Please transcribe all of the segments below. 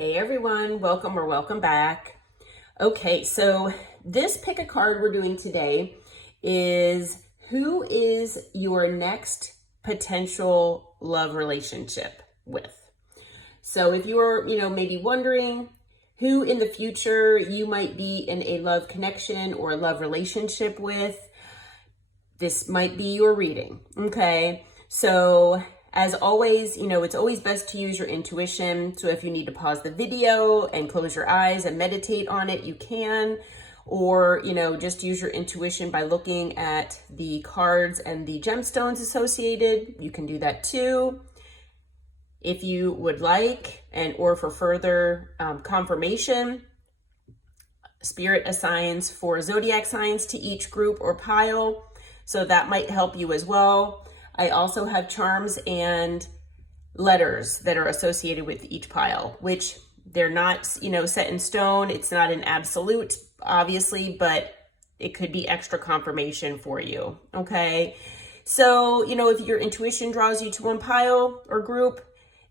Hey everyone, welcome or welcome back. Okay, so this pick a card we're doing today is who is your next potential love relationship with? So if you're, maybe wondering who in the future you might be in a love connection or a love relationship with, this might be your reading, okay? So as always, it's always best to use your intuition. So if you need to pause the video and close your eyes and meditate on it, you can. Or, just use your intuition by looking at the cards and the gemstones associated. You can do that too. If you would like, or for further confirmation, Spirit assigns 4 zodiac signs to each group or pile. So that might help you as well. I also have charms and letters that are associated with each pile, which they're not, set in stone. It's not an absolute, obviously, but it could be extra confirmation for you, okay? So, if your intuition draws you to one pile or group,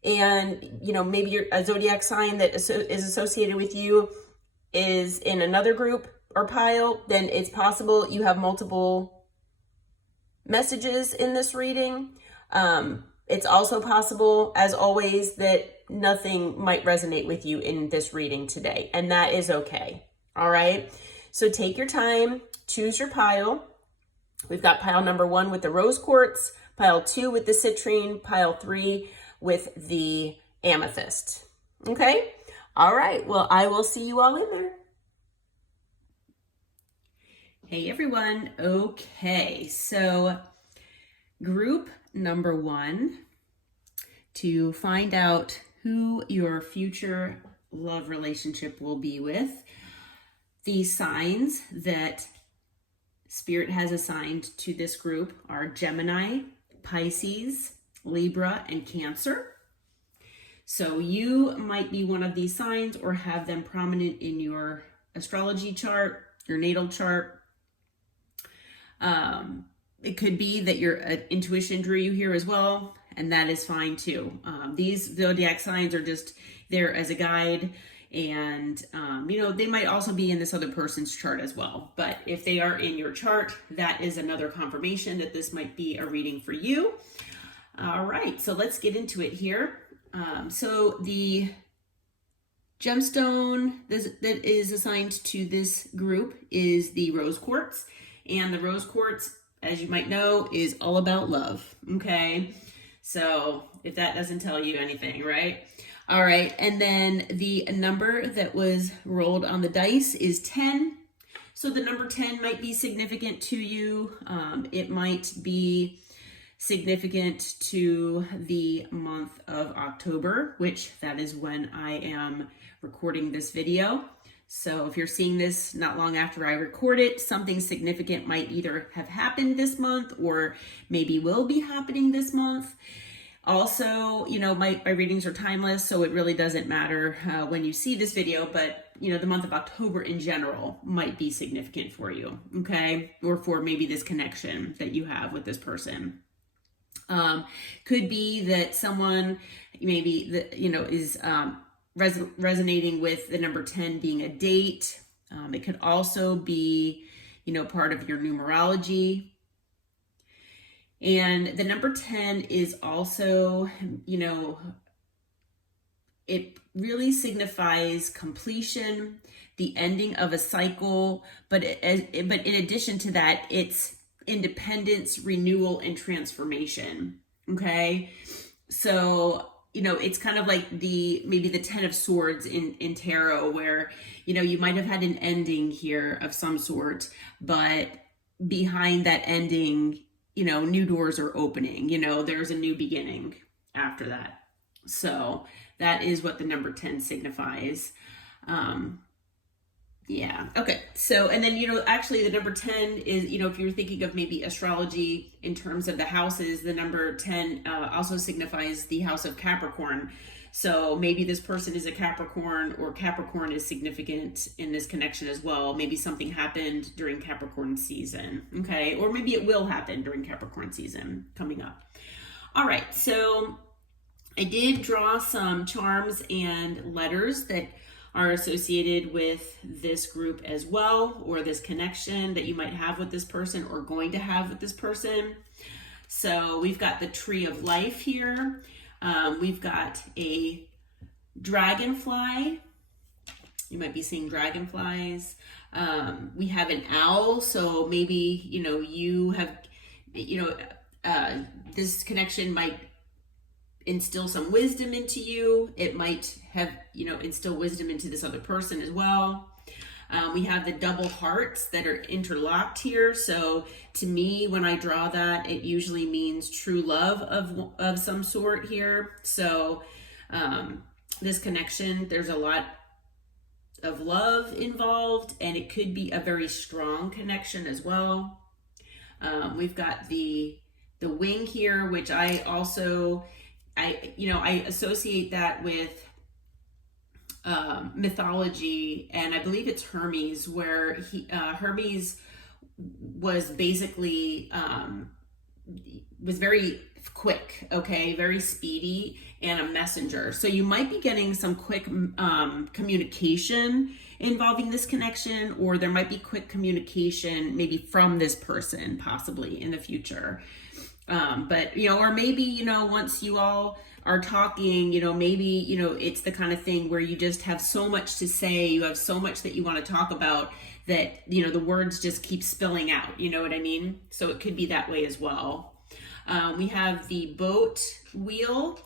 and, maybe you're a zodiac sign that is associated with you is in another group or pile, then it's possible you have multiple messages in this reading. It's also possible, as always, that nothing might resonate with you in this reading today, and that is okay. All right. So take your time, choose your pile. We've got pile number 1 with the rose quartz, pile 2 with the citrine, pile 3 with the amethyst. Okay. All right. Well, I will see you all in there. Hey everyone. Okay, so group number 1, to find out who your future love relationship will be with, the signs that Spirit has assigned to this group are Gemini, Pisces, Libra, and Cancer. So you might be one of these signs or have them prominent in your astrology chart, your natal chart. It could be that your intuition drew you here as well, and that is fine too. These zodiac signs are just there as a guide, and they might also be in this other person's chart as well. But if they are in your chart, that is another confirmation that this might be a reading for you. All right, so let's get into it here. So the gemstone that is assigned to this group is the rose quartz. And the rose quartz, as you might know, is all about love, okay? So if that doesn't tell you anything, right? All right, and then the number that was rolled on the dice is 10. So the number 10 might be significant to you. It might be significant to the month of October, which that is when I am recording this video. So if you're seeing this not long after I record it, something significant might either have happened this month or maybe will be happening this month. Also, my readings are timeless, so it really doesn't matter when you see this video, but the month of October in general might be significant for you, okay? Or for maybe this connection that you have with this person. Could be that someone maybe is resonating with the number 10 being a date. It could also be, part of your numerology. And the number 10 is also, it really signifies completion, the ending of a cycle, but in addition to that, it's independence, renewal, and transformation. Okay. So, it's kind of like maybe the 10 of swords in tarot, where, you might have had an ending here of some sort, but behind that ending, new doors are opening, there's a new beginning after that. So that is what the number 10 signifies. Yeah. Okay. So, and then, actually the number 10 is, if you're thinking of maybe astrology in terms of the houses, the number 10 also signifies the house of Capricorn. So maybe this person is a Capricorn, or Capricorn is significant in this connection as well. Maybe something happened during Capricorn season. Okay. Or maybe it will happen during Capricorn season coming up. All right. So I did draw some charms and letters that are associated with this group as well, or this connection that you might have with this person or going to have with this person. So we've got the tree of life here. We've got a dragonfly. You might be seeing dragonflies. We have an owl. So maybe, you have, this connection might instill some wisdom into you. It might have, instill wisdom into this other person as well. We have the double hearts that are interlocked here. So to me, when I draw that, it usually means true love of some sort here. So this connection, there's a lot of love involved, and it could be a very strong connection as well. We've got the wing here, which I also, I associate that with mythology, and I believe it's Hermes, where Hermes was basically was very quick, okay, very speedy, and a messenger. So you might be getting some quick communication involving this connection, or there might be quick communication maybe from this person possibly in the future. But, or maybe, once you all are talking, maybe, it's the kind of thing where you just have so much to say, you have so much that you want to talk about that, the words just keep spilling out, you know what I mean? So it could be that way as well. We have the boat wheel.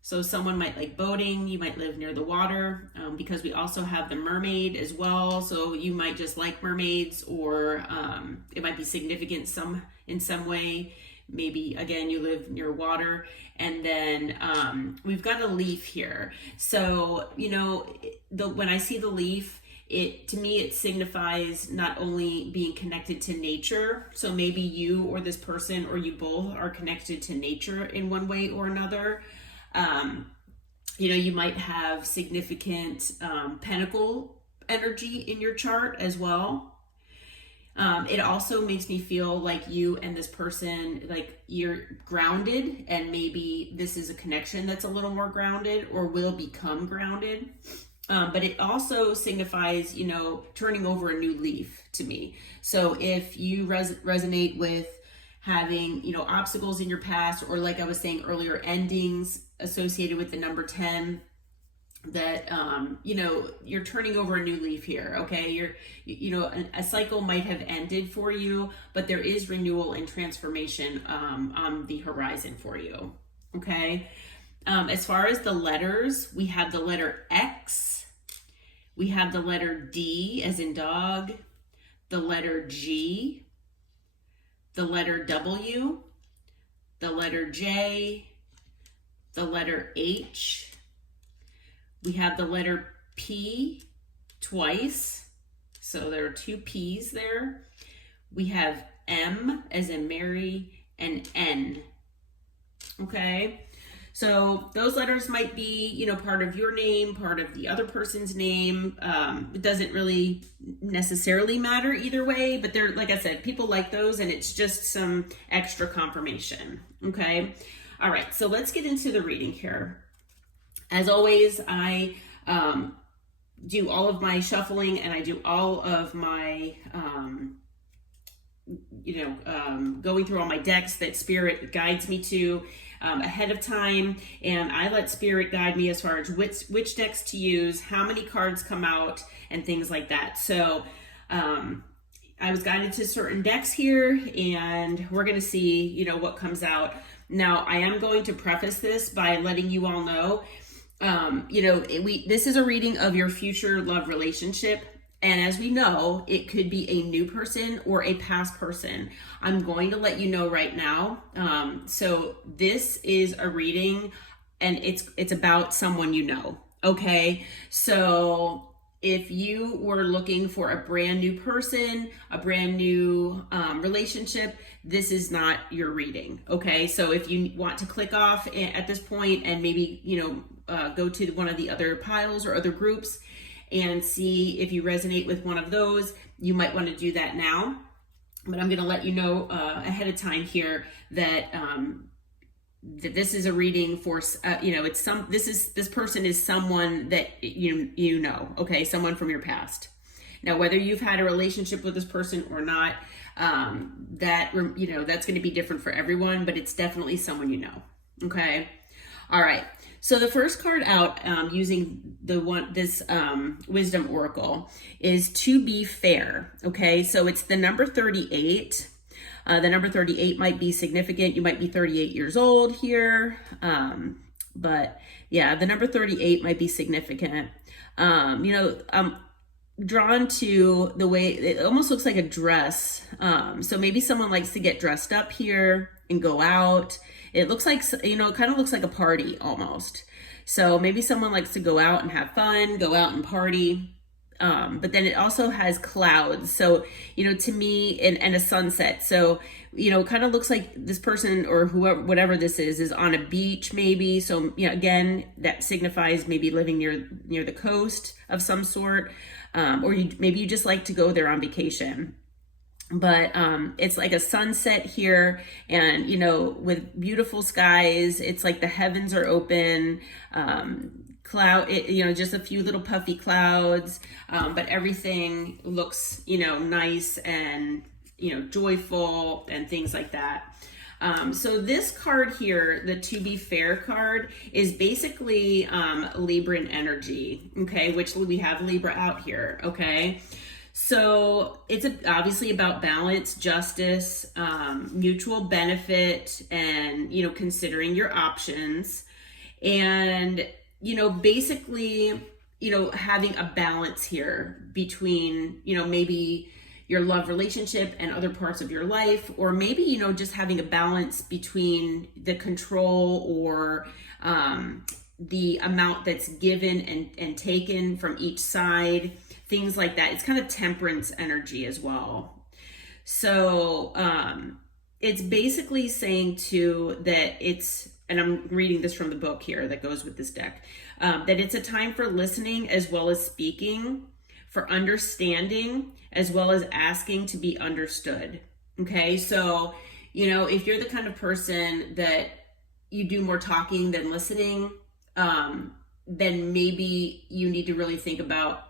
So someone might like boating, you might live near the water, because we also have the mermaid as well. So you might just like mermaids, or it might be significant in some way. Maybe, again, you live near water. And then we've got a leaf here. So, when I see the leaf, to me, it signifies not only being connected to nature. So maybe you or this person or you both are connected to nature in one way or another. You might have significant pentacle energy in your chart as well. It also makes me feel like you and this person, like you're grounded, and maybe this is a connection that's a little more grounded or will become grounded. But it also signifies, turning over a new leaf to me. So if you resonate with having, obstacles in your past, or like I was saying earlier, endings associated with the number 10, that, you're turning over a new leaf here. Okay. A cycle might have ended for you, but there is renewal and transformation, on the horizon for you. Okay. As far as the letters, we have the letter X, we have the letter D as in dog, the letter G, the letter W, the letter J, the letter H. We have the letter P twice, so there are 2 P's there. We have M as in Mary, and N. Okay, so those letters might be, part of your name, part of the other person's name. It doesn't really necessarily matter either way, but they're, like I said, people like those, and it's just some extra confirmation. Okay, all right, so let's get into the reading here. As always, I do all of my shuffling, and I do all of my, going through all my decks that Spirit guides me to ahead of time. And I let Spirit guide me as far as which decks to use, how many cards come out, and things like that. So I was guided to certain decks here, and we're going to see, what comes out. Now, I am going to preface this by letting you all know, this is a reading of your future love relationship. And as we know, it could be a new person or a past person. I'm going to let you know right now. So this is a reading, and it's about someone you know. Okay. So if you were looking for a brand new person, a brand new relationship, this is not your reading. Okay. So if you want to click off at this point and maybe, go to one of the other piles or other groups and see if you resonate with one of those, you might want to do that now. But I'm going to let you know ahead of time here that this is a reading for, it's this person is someone that you know, okay, someone from your past. Now, whether you've had a relationship with this person or not, that's going to be different for everyone, but it's definitely someone you know. Okay. All right. So the first card out, using this wisdom oracle, is to be fair. Okay. So it's the number 38. The number 38 might be significant. You might be 38 years old here. But yeah, the number 38 might be significant. Drawn to the way it almost looks like a dress. So maybe someone likes to get dressed up here and go out. It looks like, it kind of looks like a party almost. So maybe someone likes to go out and have fun, go out and party. But then it also has clouds. So, to me, and a sunset. So, kind of looks like this person or whoever, whatever this is on a beach maybe. So, again, that signifies maybe living near the coast of some sort. Or maybe you just like to go there on vacation. But it's like a sunset here, and with beautiful skies. It's like the heavens are open, just a few little puffy clouds, but everything looks nice and joyful and things like that. So this card here, the to be fair card, is basically Libran energy, okay, which we have Libra out here, okay? So it's obviously about balance, justice, mutual benefit, and, considering your options, and, basically, having a balance here between, maybe your love relationship and other parts of your life, or maybe, just having a balance between the control or the amount that's given and taken from each side, things like that. It's kind of temperance energy as well. So it's basically saying too that it's, and I'm reading this from the book here that goes with this deck, that it's a time for listening as well as speaking, for understanding as well as asking to be understood. Okay, so if you're the kind of person that you do more talking than listening, then maybe you need to really think about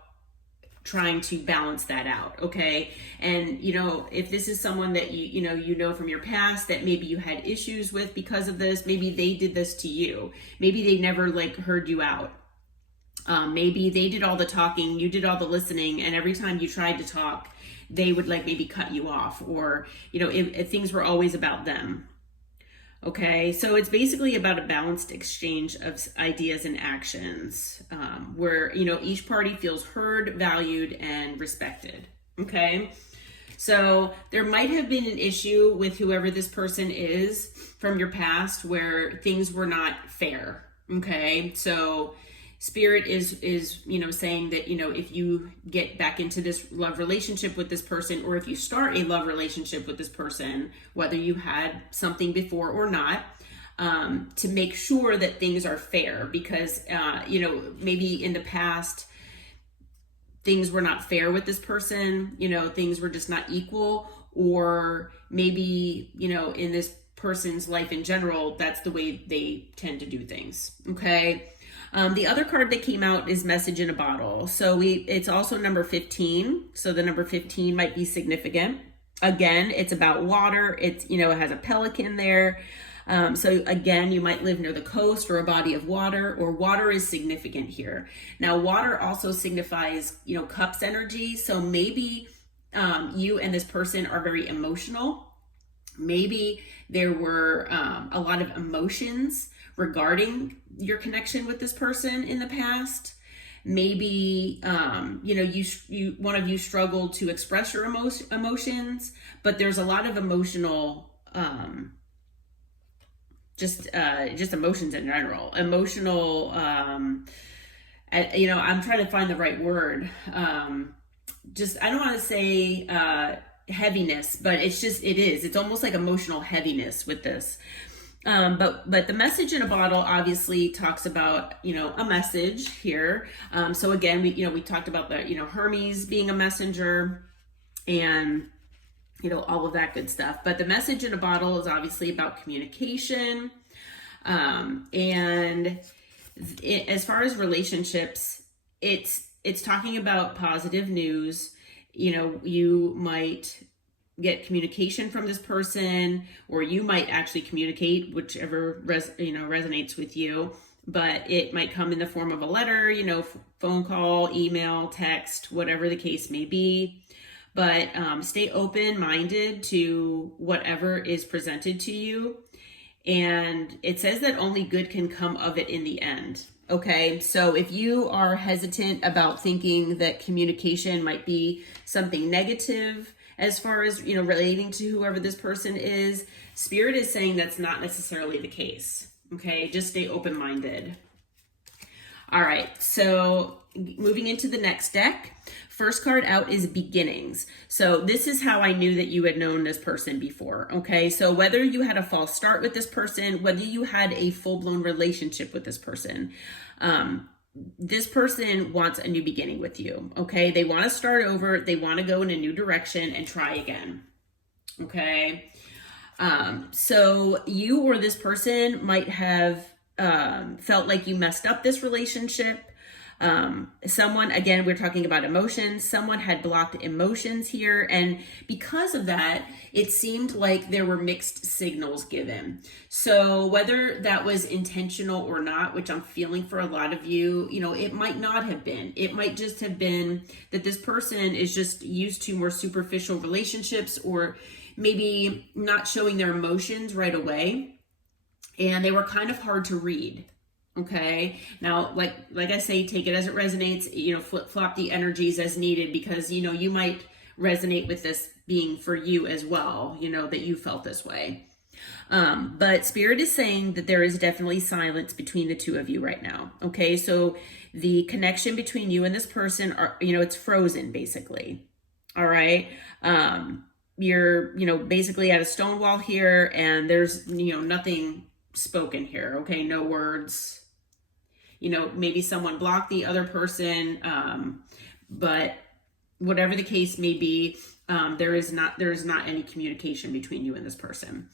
trying to balance that out. Okay. And if this is someone that you know from your past that maybe you had issues with because of this, maybe they did this to you, maybe they never heard you out. Maybe they did all the talking, you did all the listening, and every time you tried to talk, they would maybe cut you off, or if things were always about them. Okay, so it's basically about a balanced exchange of ideas and actions, where each party feels heard, valued, and respected. Okay, so there might have been an issue with whoever this person is from your past where things were not fair. Okay, so Spirit is saying that if you get back into this love relationship with this person, or if you start a love relationship with this person, whether you had something before or not, to make sure that things are fair, because maybe in the past things were not fair with this person, things were just not equal, or maybe in this person's life in general, that's the way they tend to do things. Okay. The other card that came out is Message in a Bottle. So it's also number 15. So the number 15 might be significant. Again, it's about water. It has a pelican there. So again, you might live near the coast or a body of water, or water is significant here. Now, water also signifies, cups energy. So maybe you and this person are very emotional. Maybe there were a lot of emotions regarding your connection with this person in the past. Maybe one of you struggled to express your emotions, but there's a lot of emotional just emotions in general. Emotional I'm trying to find the right word. I don't want to say heaviness, but it's almost like emotional heaviness with this. But the message in a bottle obviously talks about, a message here. So again, we talked about the, Hermes being a messenger and, all of that good stuff. But the message in a bottle is obviously about communication. And as far as relationships, it's talking about positive news. You might get communication from this person, or you might actually communicate, whichever resonates with you. But it might come in the form of a letter, phone call, email, text, whatever the case may be. But stay open-minded to whatever is presented to you. And it says that only good can come of it in the end. Okay, so if you are hesitant about thinking that communication might be something negative as far as, relating to whoever this person is, Spirit is saying that's not necessarily the case. Okay, just stay open-minded. All right, so moving into the next deck. First card out is beginnings. So this is how I knew that you had known this person before, okay? So whether you had a false start with this person, whether you had a full-blown relationship with this person wants a new beginning with you, okay? They want to start over. They want to go in a new direction and try again, okay? So you or this person might have felt like you messed up this relationship. Someone, again, we're talking about emotions. Someone had blocked emotions here. And because of that, it seemed like there were mixed signals given. So whether that was intentional or not, which I'm feeling for a lot of you, it might not have been. It might just have been that this person is just used to more superficial relationships, or maybe not showing their emotions right away. And they were kind of hard to read. Okay. Now, like I say, take it as it resonates, flip flop the energies as needed, because, you might resonate with this being for you as well, that you felt this way. But Spirit is saying that there is definitely silence between the two of you right now. Okay. So the connection between you and this person it's frozen basically. All right. You're, basically at a stone wall here, and there's, nothing spoken here. Okay. No words. Maybe someone blocked the other person, but whatever the case may be, there is not any communication between you and this person.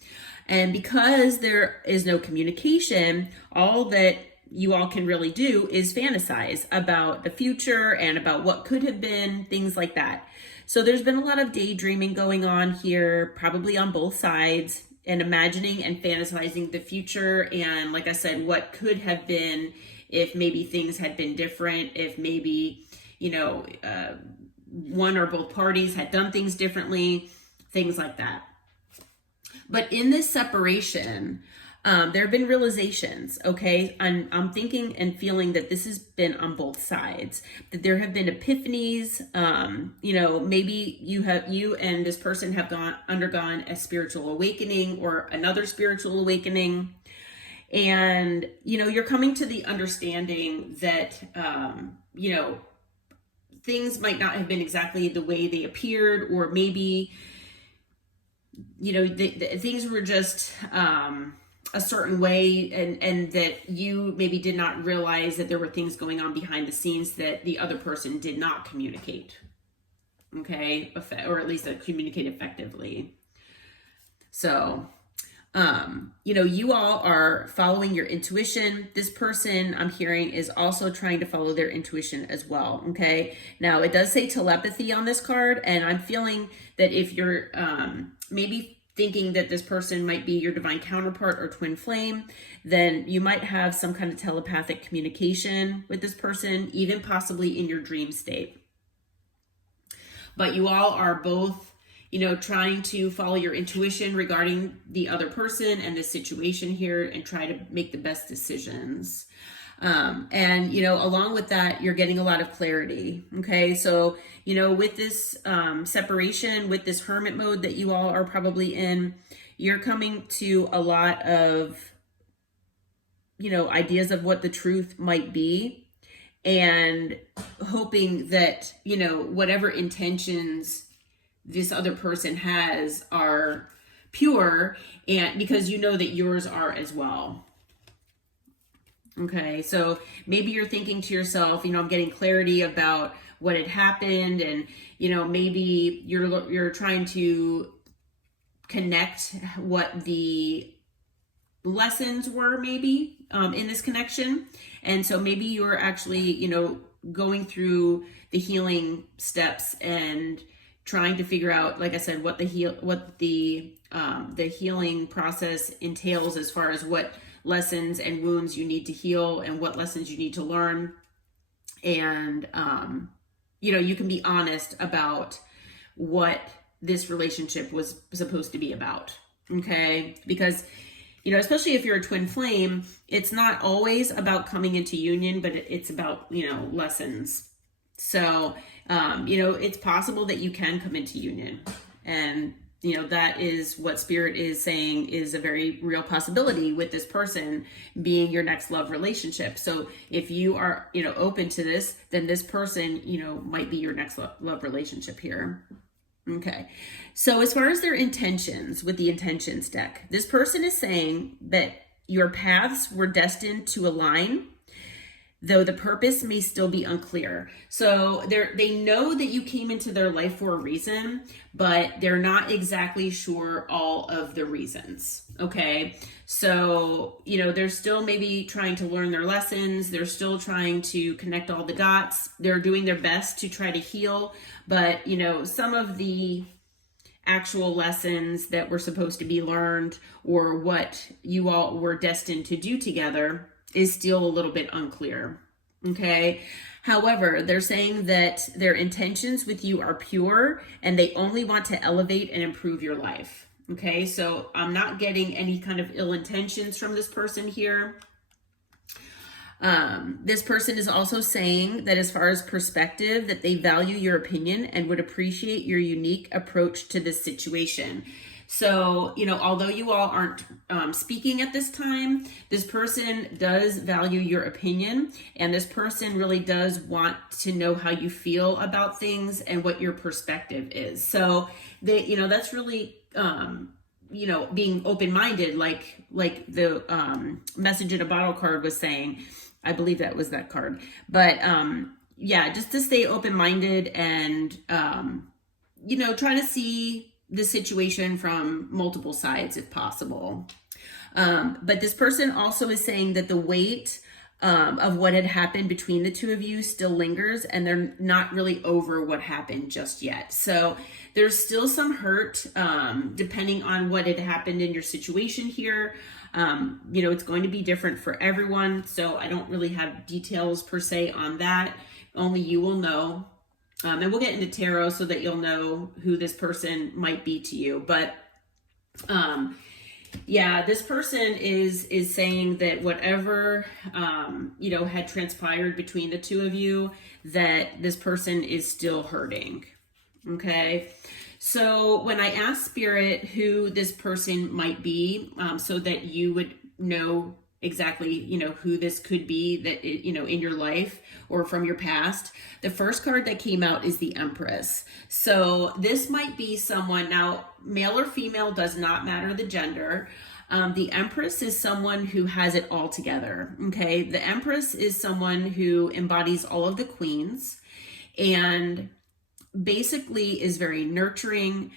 And because there is no communication, all that you all can really do is fantasize about the future and about what could have been, things like that. So there's been a lot of daydreaming going on here, probably on both sides, and imagining and fantasizing the future. And like I said, what could have been if maybe things had been different, if maybe, one or both parties had done things differently, things like that. But in this separation, there have been realizations, okay? I'm thinking and feeling that this has been on both sides, that there have been epiphanies. Maybe you and this person have undergone a spiritual awakening or another spiritual awakening. And, you're coming to the understanding that, things might not have been exactly the way they appeared, or maybe, things were just a certain way, and that you maybe did not realize that there were things going on behind the scenes that the other person did not communicate. Okay. Or at least communicate effectively. So, you all are following your intuition. This person I'm hearing is also trying to follow their intuition as well. Okay. Now it does say telepathy on this card, and I'm feeling that if you're maybe thinking that this person might be your divine counterpart or twin flame, then you might have some kind of telepathic communication with this person, even possibly in your dream state. But you all are both trying to follow your intuition regarding the other person and the situation here, and try to make the best decisions. And along with that, you're getting a lot of clarity. Okay. So, with this separation, with this hermit mode that you all are probably in, you're coming to a lot of, ideas of what the truth might be, and hoping that, whatever intentions this other person has are pure, and because that yours are as well. Okay, so maybe you're thinking to yourself, I'm getting clarity about what had happened, and maybe you're trying to connect what the lessons were maybe in this connection. And so maybe you're actually, going through the healing steps and trying to figure out, like I said, what the healing process entails as far as what lessons and wounds you need to heal and what lessons you need to learn. And, you can be honest about what this relationship was supposed to be about. Okay. Because, especially if you're a twin flame, it's not always about coming into union, but it's about, lessons. So, it's possible that you can come into union, and, that is what Spirit is saying is a very real possibility with this person being your next love relationship. So if you are, open to this, then this person, might be your next love relationship here. Okay. So as far as their intentions with the intentions deck, this person is saying that your paths were destined to align, though the purpose may still be unclear. So they know that you came into their life for a reason, but they're not exactly sure all of the reasons. Okay. So, they're still maybe trying to learn their lessons. They're still trying to connect all the dots. They're doing their best to try to heal. But, some of the actual lessons that were supposed to be learned or what you all were destined to do together is still a little bit unclear. Okay. However, they're saying that their intentions with you are pure and they only want to elevate and improve your life. Okay. So I'm not getting any kind of ill intentions from this person here. This person is also saying that as far as perspective, that they value your opinion and would appreciate your unique approach to this situation. So, although you all aren't speaking at this time, this person does value your opinion, and this person really does want to know how you feel about things and what your perspective is. So that's really, being open-minded, like the message in a bottle card was saying. I believe that was that card. But just to stay open-minded and, try to see the situation from multiple sides if possible. But this person also is saying that the weight of what had happened between the two of you still lingers, and they're not really over what happened just yet. So there's still some hurt depending on what had happened in your situation here. It's going to be different for everyone. So I don't really have details per se on that. Only you will know. And we'll get into tarot so that you'll know who this person might be to you. But this person is saying that whatever, had transpired between the two of you, that this person is still hurting. Okay. So when I asked Spirit who this person might be, so that you would know exactly, who this could be that, in your life or from your past, the first card that came out is the Empress. So this might be someone, now male or female does not matter the gender. The Empress is someone who has it all together. Okay. The Empress is someone who embodies all of the queens and basically is very nurturing,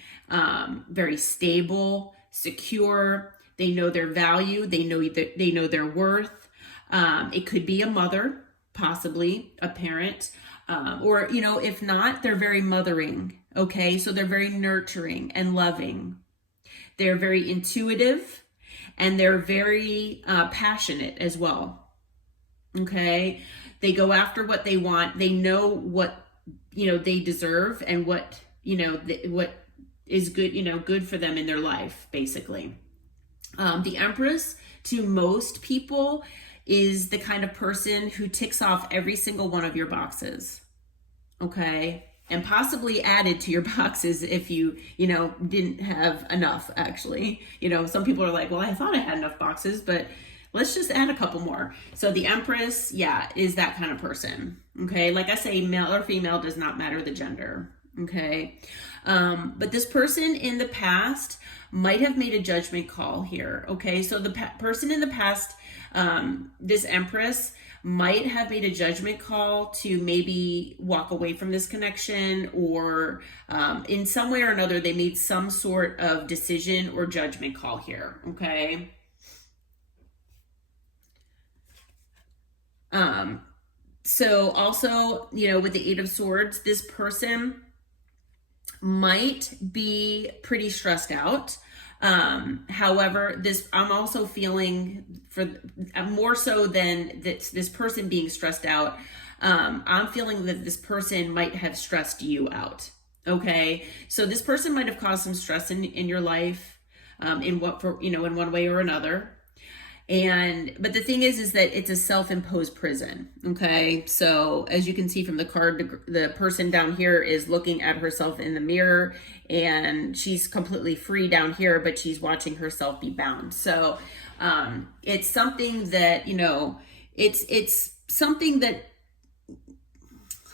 very stable, secure. They know their value. They know their worth. It could be a mother, possibly a parent, or, if not, they're very mothering. Okay. So they're very nurturing and loving. They're very intuitive and they're very passionate as well. Okay. They go after what they want. They know what, they deserve and what, what is good, good for them in their life, basically. The Empress, to most people, is the kind of person who ticks off every single one of your boxes. Okay. And possibly added to your boxes if you, didn't have enough, actually. Some people are like, well, I thought I had enough boxes, but let's just add a couple more. So the Empress, is that kind of person. Okay. Like I say, male or female does not matter the gender. Okay. But this person in the past might have made a judgment call here. Okay. So the person in the past, this Empress might have made a judgment call to maybe walk away from this connection, or in some way or another, they made some sort of decision or judgment call here. Okay. So also, with the Eight of Swords, this person might be pretty stressed out. However, I'm also feeling more so than this person being stressed out. I'm feeling that this person might have stressed you out. Okay. So this person might have caused some stress in your life, in one way or another. But the thing is that it's a self-imposed prison. Okay. So as you can see from the card, the person down here is looking at herself in the mirror, and she's completely free down here, but she's watching herself be bound. So, it's something that, it's something that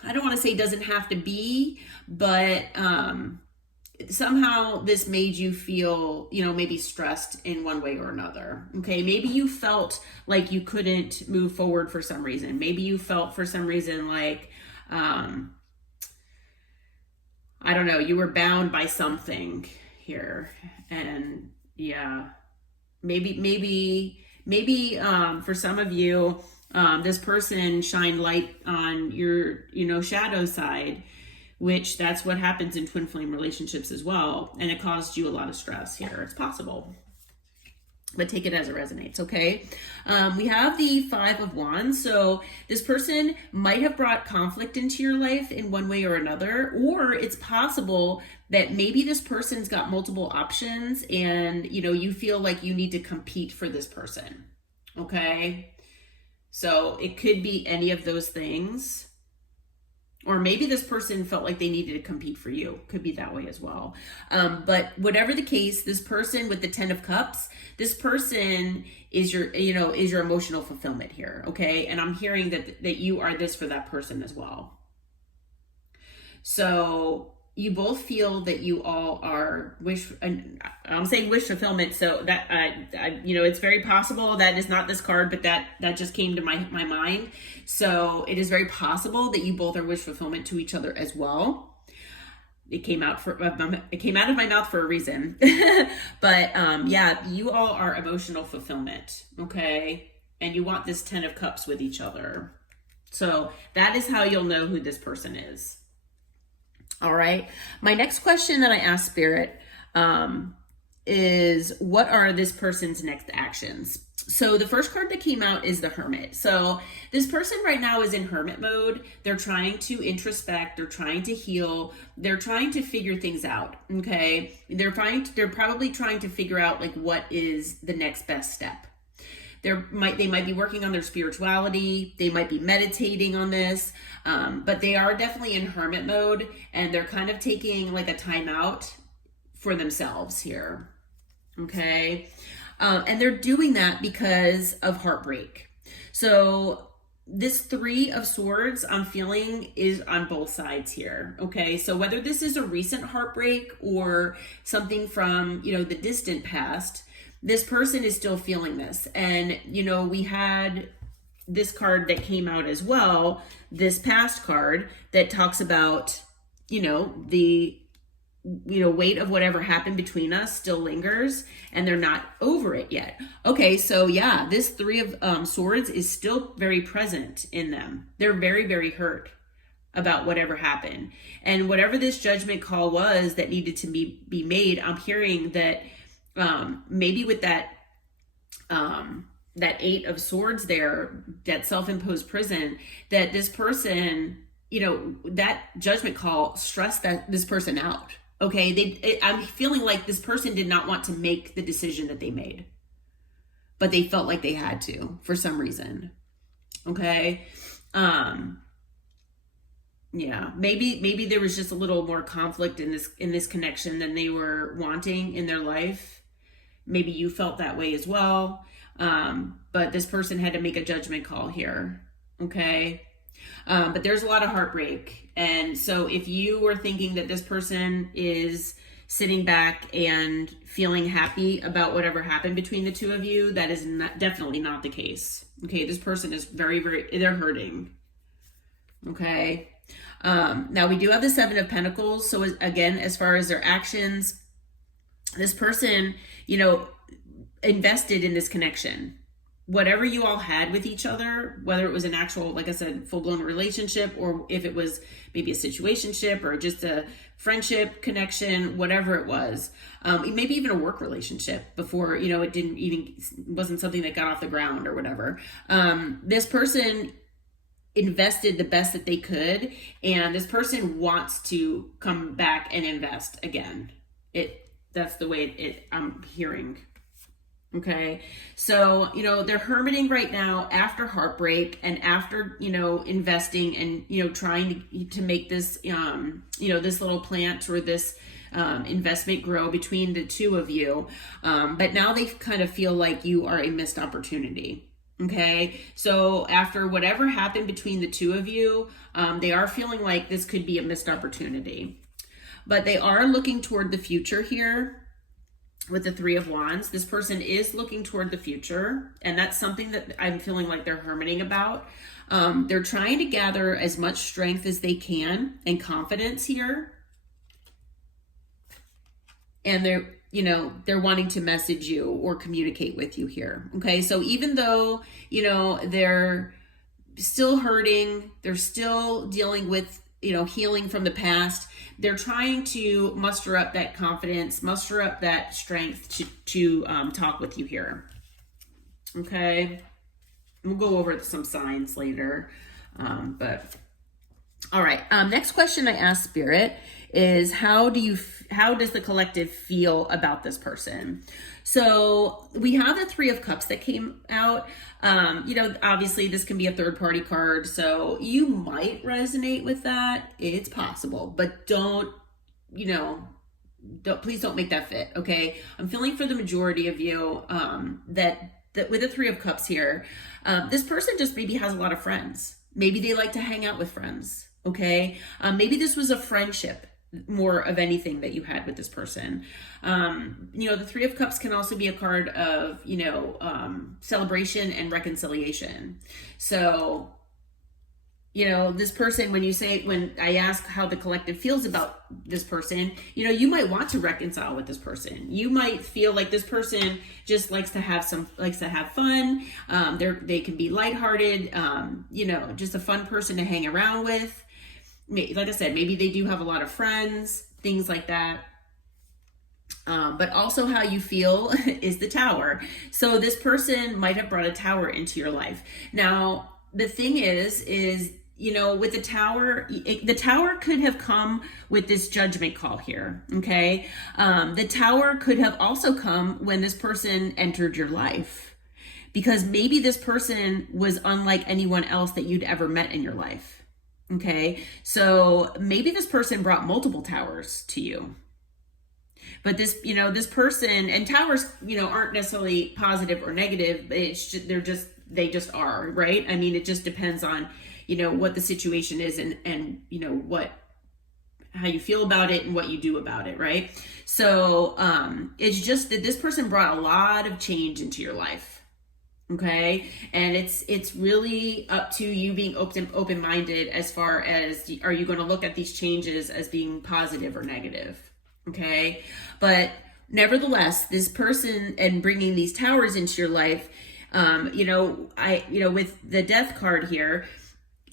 I don't want to say doesn't have to be, but, somehow this made you feel, maybe stressed in one way or another. Okay. Maybe you felt like you couldn't move forward for some reason. Maybe you felt for some reason like, I don't know, you were bound by something here. And yeah, maybe, for some of you, this person shined light on your, shadow side, which that's what happens in twin flame relationships as well. And it caused you a lot of stress here. It's possible, but take it as it resonates. Okay. We have the Five of Wands. So this person might have brought conflict into your life in one way or another, or it's possible that maybe this person's got multiple options and, you feel like you need to compete for this person. Okay. So it could be any of those things. Or maybe this person felt like they needed to compete for you. Could be that way as well. But whatever the case, this person with the 10 of Cups, this person is your emotional fulfillment here. Okay. And I'm hearing that you are this for that person as well. So you both feel that you all are I'm saying wish fulfillment. So that, it's very possible that is not this card, but that just came to my mind. So it is very possible that you both are wish fulfillment to each other as well. It came out of my mouth for a reason. But, yeah, you all are emotional fulfillment. Okay. And you want this 10 of Cups with each other. So that is how you'll know who this person is. All right. My next question that I asked Spirit is, what are this person's next actions? So the first card that came out is the Hermit. So this person right now is in hermit mode. They're trying to introspect. They're trying to heal. They're trying to figure things out. Okay. They're probably trying to figure out like what is the next best step. They might be working on their spirituality. They might be meditating on this, but they are definitely in hermit mode, and they're kind of taking like a timeout for themselves here. Okay. And they're doing that because of heartbreak. So this Three of Swords I'm feeling is on both sides here. Okay. So whether this is a recent heartbreak or something from, the distant past, this person is still feeling this. And, we had this card that came out as well, this past card that talks about, the, weight of whatever happened between us still lingers and they're not over it yet. Okay. So yeah, this Three of Swords is still very present in them. They're very, very hurt about whatever happened. And whatever this judgment call was that needed to be made, I'm hearing that maybe with that Eight of Swords there, that self-imposed prison, that this person, that judgment call stressed this person out. Okay. I'm feeling like this person did not want to make the decision that they made, but they felt like they had to for some reason. Okay. Yeah, maybe there was just a little more conflict in this connection than they were wanting in their life. Maybe you felt that way as well. But this person had to make a judgment call here. Okay. But there's a lot of heartbreak. And so if you were thinking that this person is sitting back and feeling happy about whatever happened between the two of you, that is definitely not the case. Okay. This person is very, they're hurting. Okay. Now we do have the Seven of Pentacles. So again, as far as their actions, this person, invested in this connection. whatever you all had with each other, whether it was an actual, like I said, full-blown relationship, or if it was maybe a situationship or just a friendship connection, whatever it was, maybe even a work relationship before, it didn't even, wasn't something that got off the ground or whatever. This person invested the best that they could, and this person wants to come back and invest again. That's the way I'm hearing. Okay. So, they're hermiting right now after heartbreak and after, investing and, trying to make this, this little plant or this investment grow between the two of you. But now they kind of feel like you are a missed opportunity. Okay. So after whatever happened between the two of you, they are feeling like this could be a missed opportunity, but they are looking toward the future here. With the Three of Wands, this person is looking toward the future, and that's something that I'm feeling like they're hermiting about. They're trying to gather as much strength as they can and confidence here. And they're wanting to message you or communicate with you here. Okay, so even though, they're still hurting, they're still dealing with, healing from the past, they're trying to muster up that confidence, muster up that strength to talk with you here. Okay. We'll go over some signs later. But all right. Next question I asked Spirit is how does the collective feel about this person? So we have the Three of Cups that came out. Obviously this can be a third party card, so you might resonate with that. It's possible, but please don't make that fit. Okay. I'm feeling for the majority of you, that with the Three of Cups here, this person just maybe has a lot of friends. Maybe they like to hang out with friends. Okay. Maybe this was a friendship more of anything that you had with this person. The Three of Cups can also be a card of, celebration and reconciliation. So, this person, when I ask how the collective feels about this person, you might want to reconcile with this person. You might feel like this person just likes to have fun. They can be lighthearted, just a fun person to hang around with. Like I said, maybe they do have a lot of friends, things like that. But also how you feel is the Tower. So this person might have brought a Tower into your life. Now, the thing is, with the Tower could have come with this judgment call here. Okay. The Tower could have also come when this person entered your life, because maybe this person was unlike anyone else that you'd ever met in your life. Okay. So maybe this person brought multiple Towers to you. But this person, and Towers, aren't necessarily positive or negative, but they just are, right? I mean, it just depends on, what the situation is and how you feel about it and what you do about it, right? So it's just that this person brought a lot of change into your life. Okay. And it's really up to you being open-minded as far as, are you going to look at these changes as being positive or negative? Okay. But nevertheless, this person and bringing these Towers into your life, with the Death card here,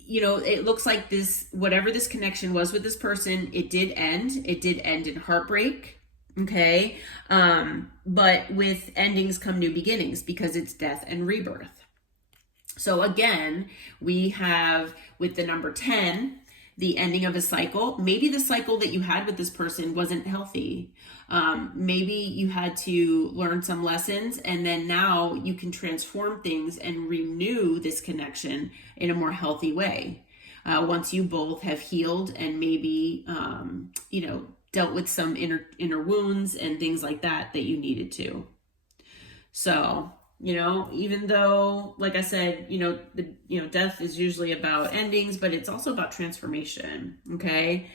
it looks like whatever this connection was with this person, it did end in heartbreak. Okay. But with endings come new beginnings, because it's death and rebirth. So again, we have with the number 10, the ending of a cycle. Maybe the cycle that you had with this person wasn't healthy. Maybe you had to learn some lessons, and then now you can transform things and renew this connection in a more healthy way. Once you both have healed and maybe, dealt with some inner wounds and things like that you needed to. So, even though, like I said, death is usually about endings, but it's also about transformation. Okay.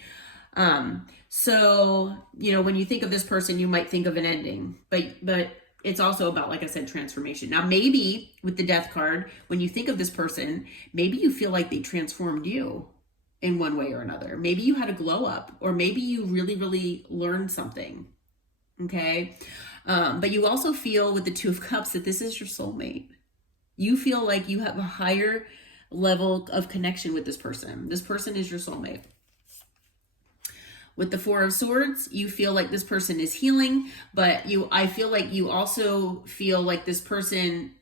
So, when you think of this person, you might think of an ending, but it's also about, like I said, transformation. Now, maybe with the Death card, when you think of this person, maybe you feel like they transformed you in one way or another. Maybe you had a glow up, or maybe you really, really learned something. Okay. But you also feel with the Two of Cups that this is your soulmate. You feel like you have a higher level of connection with this person. This person is your soulmate. With the Four of Swords, you feel like this person is healing, but I feel like you also feel like this person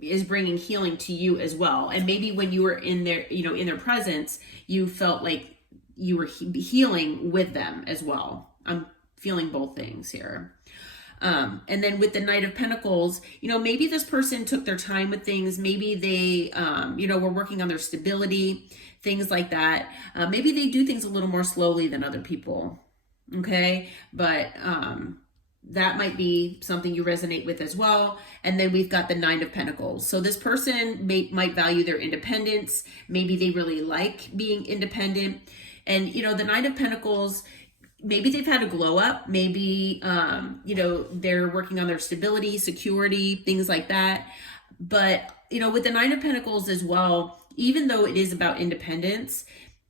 is bringing healing to you as well. And maybe when you were in their, in their presence, you felt like you were healing with them as well. I'm feeling both things here. And then with the Knight of Pentacles, maybe this person took their time with things. Maybe they, were working on their stability, things like that. Maybe they do things a little more slowly than other people. Okay. But, that might be something you resonate with as well. And then we've got the Nine of Pentacles. So this person might value their independence. Maybe they really like being independent. And, the Nine of Pentacles, maybe they've had a glow up. Maybe, they're working on their stability, security, things like that. But, with the Nine of Pentacles as well, even though it is about independence,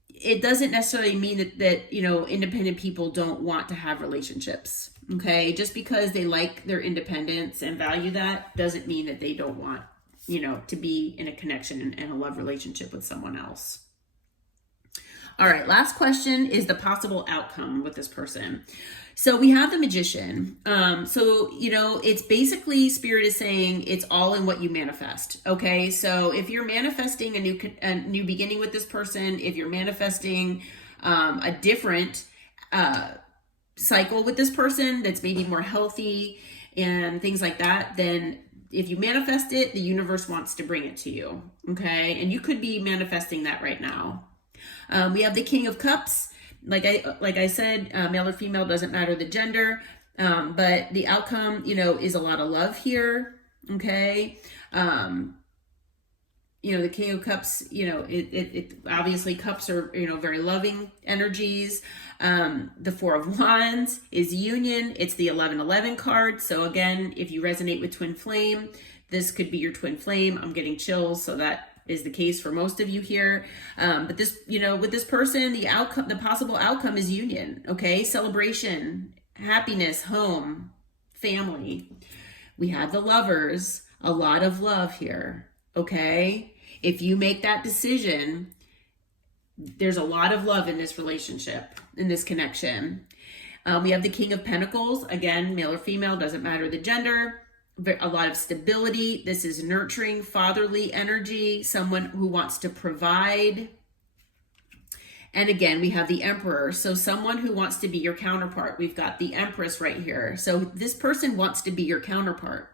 it doesn't necessarily mean that independent people don't want to have relationships. Okay. Just because they like their independence and value that doesn't mean that they don't want, to be in a connection and a love relationship with someone else. All right. Last question is the possible outcome with this person. So we have the Magician. It's basically Spirit is saying it's all in what you manifest. Okay. So if you're manifesting a new beginning with this person, if you're manifesting a different cycle with this person that's maybe more healthy and things like that, then if you manifest it, the universe wants to bring it to you. Okay. And you could be manifesting that right now. We have the King of Cups. Like I said, male or female, doesn't matter the gender, but the outcome, is a lot of love here. Okay. The King of Cups, it obviously cups are, very loving energies. The Four of Wands is union. It's the 1111 card. So again, if you resonate with twin flame, this could be your twin flame. I'm getting chills. So that is the case for most of you here. But this, with this person, the possible outcome is union. Okay. Celebration, happiness, home, family. We have the Lovers, a lot of love here. Okay. If you make that decision, there's a lot of love in this relationship, in this connection. We have the King of Pentacles. Again, male or female, doesn't matter the gender. A lot of stability. This is nurturing, fatherly energy, someone who wants to provide. And again, we have the Emperor. So someone who wants to be your counterpart. We've got the Empress right here. So this person wants to be your counterpart.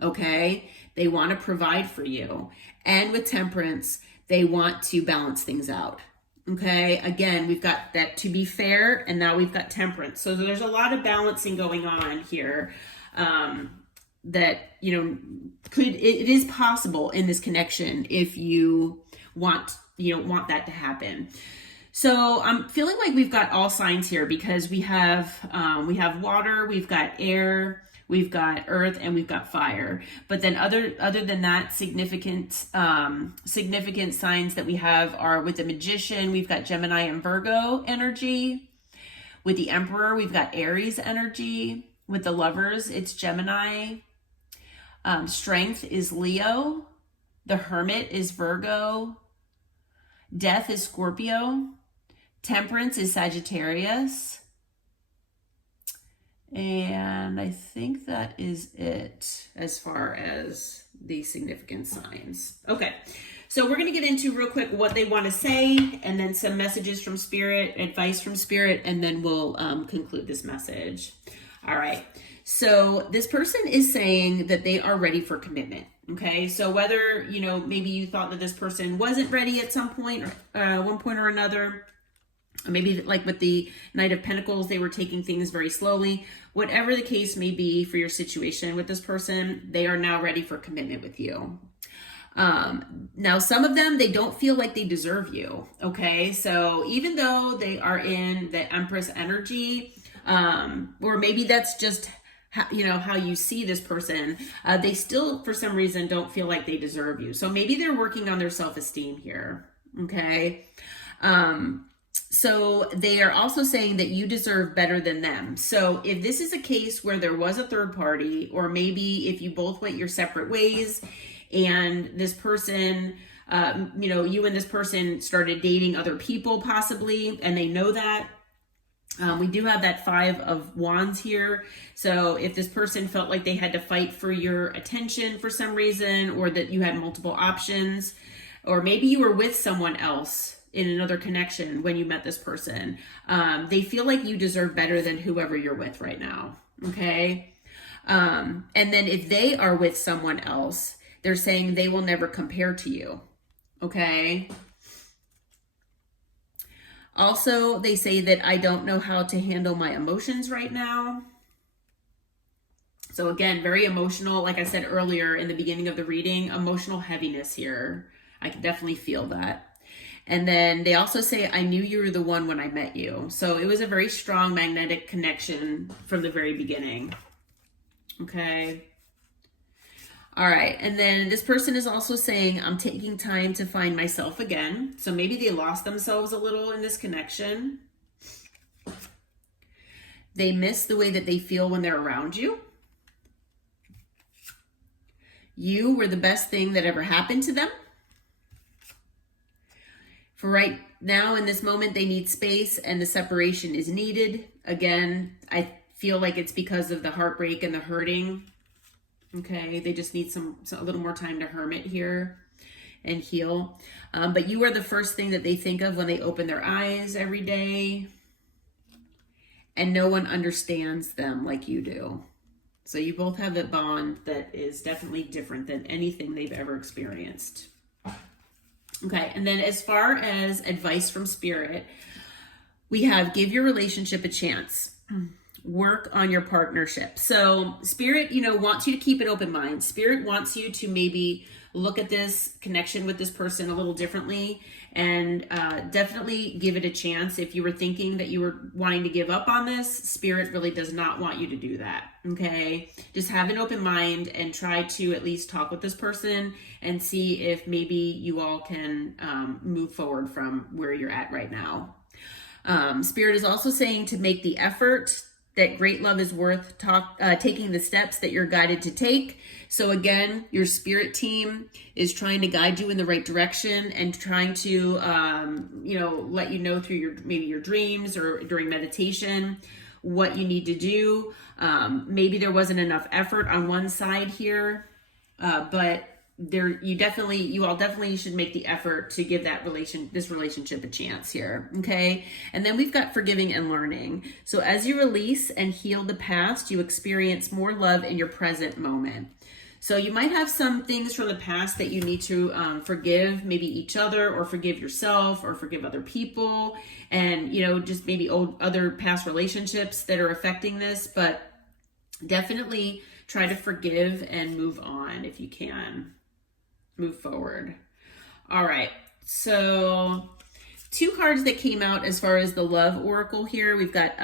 Okay. They want to provide for you. And with Temperance, they want to balance things out. Okay. Again, we've got that to be fair. And now we've got Temperance. So there's a lot of balancing going on here. That, it is possible in this connection if you want that to happen. So I'm feeling like we've got all signs here because we have water, we've got air, we've got earth, and we've got fire. But then other than that, significant signs that we have are with the Magician, we've got Gemini and Virgo energy. With the Emperor, we've got Aries energy. With the Lovers, it's Gemini. Strength is Leo. The Hermit is Virgo. Death is Scorpio. Temperance is Sagittarius. And I think that is it as far as the significant signs. Okay, so we're going to get into real quick what they want to say, and then some messages from Spirit, advice from Spirit, and then we'll conclude this message. All right. So this person is saying that they are ready for commitment. Okay. So whether, maybe you thought that this person wasn't ready at some point, or one point or another, or maybe like with the Knight of Pentacles, they were taking things very slowly. Whatever the case may be for your situation with this person, they are now ready for commitment with you. Now, some of them, they don't feel like they deserve you. Okay. So even though they are in the Empress energy, or maybe that's just how you see this person, they still, for some reason, don't feel like they deserve you. So maybe they're working on their self-esteem here. Okay. So they are also saying that you deserve better than them. So if this is a case where there was a third party, or maybe if you both went your separate ways and this person, you and this person started dating other people possibly, and they know that, we do have that 5 of Wands here. So if this person felt like they had to fight for your attention for some reason, or that you had multiple options, or maybe you were with someone else in another connection when you met this person, they feel like you deserve better than whoever you're with right now. Okay. And then if they are with someone else, they're saying they will never compare to you. Okay. Also, they say that I don't know how to handle my emotions right now. So again, very emotional. Like I said earlier in the beginning of the reading, emotional heaviness here. I can definitely feel that. And then they also say, I knew you were the one when I met you. So it was a very strong magnetic connection from the very beginning. Okay. All right. And then this person is also saying, I'm taking time to find myself again. So maybe they lost themselves a little in this connection. They miss the way that they feel when they're around you. You were the best thing that ever happened to them. For right now, in this moment, they need space and the separation is needed. Again, I feel like it's because of the heartbreak and the hurting. Okay, they just need a little more time to hermit here and heal. But you are the first thing that they think of when they open their eyes every day. And no one understands them like you do. So you both have a bond that is definitely different than anything they've ever experienced. Okay, and then as far as advice from Spirit, we have give your relationship a chance. Work on your partnership. So Spirit, wants you to keep an open mind. Spirit wants you to maybe look at this connection with this person a little differently, and definitely give it a chance. If you were thinking that you were wanting to give up on this, Spirit really does not want you to do that. Okay, just have an open mind and try to at least talk with this person and see if maybe you all can move forward from where you're at right now. Spirit is also saying to make the effort, that great love is worth taking the steps that you're guided to take. So again, your spirit team is trying to guide you in the right direction and trying to, let you know through maybe your dreams or during meditation what you need to do. Maybe there wasn't enough effort on one side here, but you all definitely should make the effort to give this relationship a chance here. Okay. And then we've got forgiving and learning. So as you release and heal the past, you experience more love in your present moment. So you might have some things from the past that you need to forgive, maybe each other, or forgive yourself, or forgive other people, and just maybe other past relationships that are affecting this. But definitely try to forgive and move on if you can. Move forward. All right. So 2 cards that came out as far as the love oracle here. We've got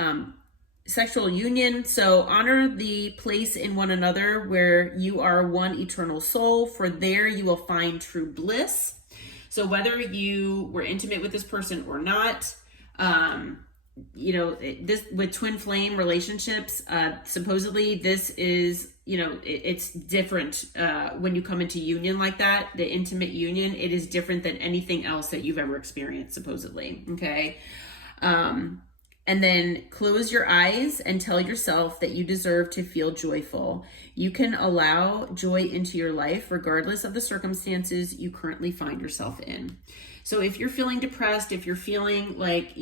sexual union. So honor the place in one another where you are one eternal soul. For there you will find true bliss. So whether you were intimate with this person or not, this with twin flame relationships, supposedly this is, it's different when you come into union like that, the intimate union. It is different than anything else that you've ever experienced, supposedly. Okay. And then close your eyes and tell yourself that you deserve to feel joyful. You can allow joy into your life regardless of the circumstances you currently find yourself in. So if you're feeling depressed, if you're feeling like,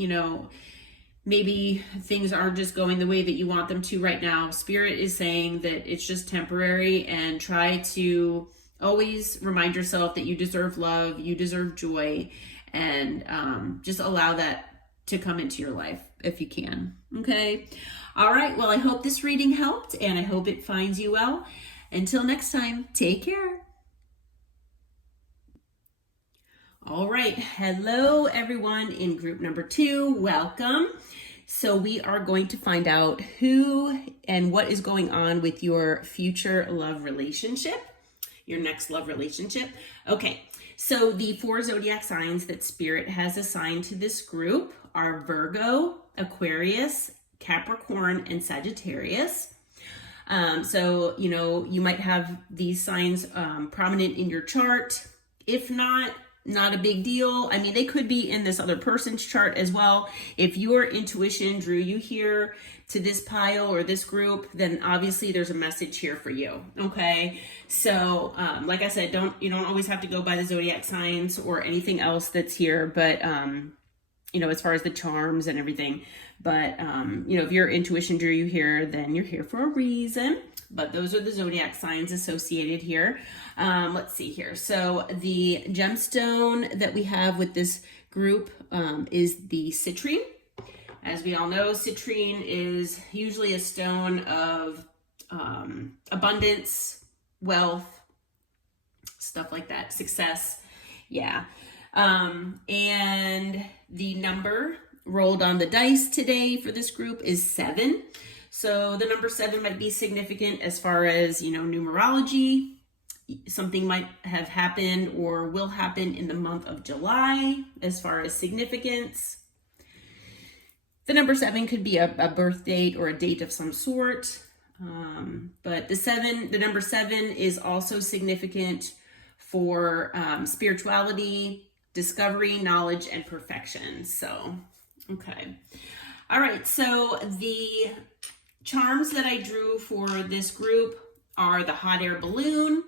maybe things aren't just going the way that you want them to right now, Spirit is saying that it's just temporary, and try to always remind yourself that you deserve love, you deserve joy, and just allow that to come into your life if you can. Okay. All right. Well, I hope this reading helped, and I hope it finds you well. Until next time, take care. All right. Hello, everyone in group number 2. Welcome. So we are going to find out who and what is going on with your future love relationship, your next love relationship. Okay. So the 4 zodiac signs that Spirit has assigned to this group are Virgo, Aquarius, Capricorn, and Sagittarius. So, you might have these signs prominent in your chart. If not a big deal. I mean, they could be in this other person's chart as well. If your intuition drew you here to this pile or this group, then obviously there's a message here for you. Okay. So, like I said, you don't always have to go by the zodiac signs or anything else that's here, but, as far as the charms and everything, but, if your intuition drew you here, then you're here for a reason. But those are the zodiac signs associated here. Let's see here. So the gemstone that we have with this group is the citrine. As we all know, citrine is usually a stone of abundance, wealth, stuff like that, success. Yeah. And the number rolled on the dice today for this group is 7. So the number 7 might be significant as far as, numerology. Something might have happened or will happen in the month of July as far as significance. The number 7 could be a birth date or a date of some sort. But the number 7 is also significant for spirituality, discovery, knowledge, and perfection. So, okay. All right. So the charms that I drew for this group are the hot air balloon.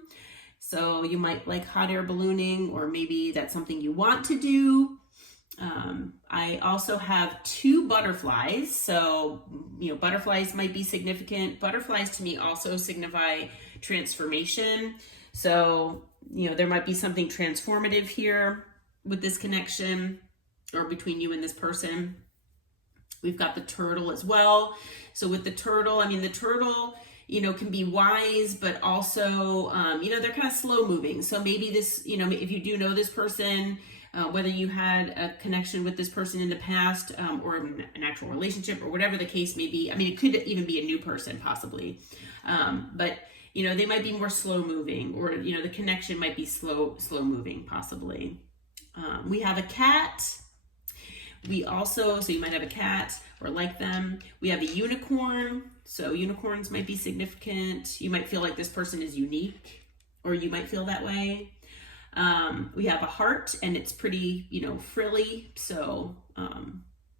So you might like hot air ballooning, or maybe that's something you want to do. I also have 2 butterflies. So, butterflies might be significant. Butterflies to me also signify transformation. So, there might be something transformative here with this connection or between you and this person. We've got the turtle as well. So with the turtle, the turtle, can be wise, but also, they're kind of slow moving. So maybe this, if you do know this person, whether you had a connection with this person in the past, or an actual relationship or whatever the case may be. It could even be a new person possibly. But, they might be more slow moving, or, the connection might be slow moving possibly. We have a cat. So you might have a cat or like them. We have a unicorn. So unicorns might be significant. You might feel like this person is unique, or you might feel that way. We have a heart, and it's pretty, frilly. So,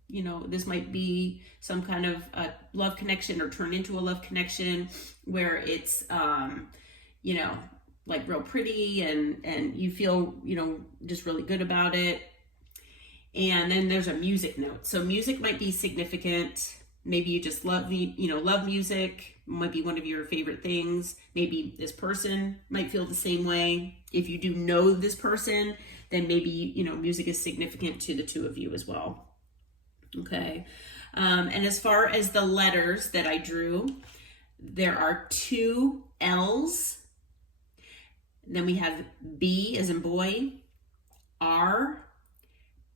this might be some kind of a love connection, or turn into a love connection where it's, like real pretty, and you feel, just really good about it. And then there's a music note. So music might be significant. Maybe you just love music. Might be one of your favorite things. Maybe this person might feel the same way. If you do know this person, then maybe, music is significant to the two of you as well. Okay. And as far as the letters that I drew, there are 2 L's. Then we have B as in boy, R,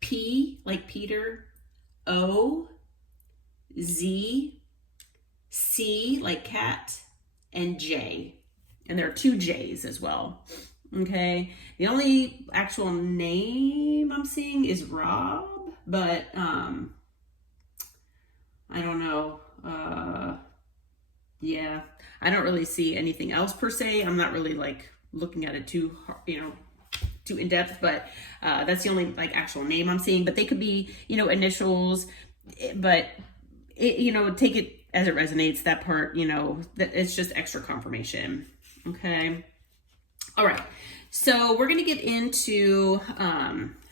P like Peter, O, Z, C like cat, and J. And there are 2 J's as well. Okay. The only actual name I'm seeing is Rob, but I don't know. Yeah, I don't really see anything else per se. I'm not really like looking at it too in depth, but that's the only like actual name I'm seeing. But they could be, initials, but take it as it resonates. That part, that it's just extra confirmation. Okay. All right. So we're going to get into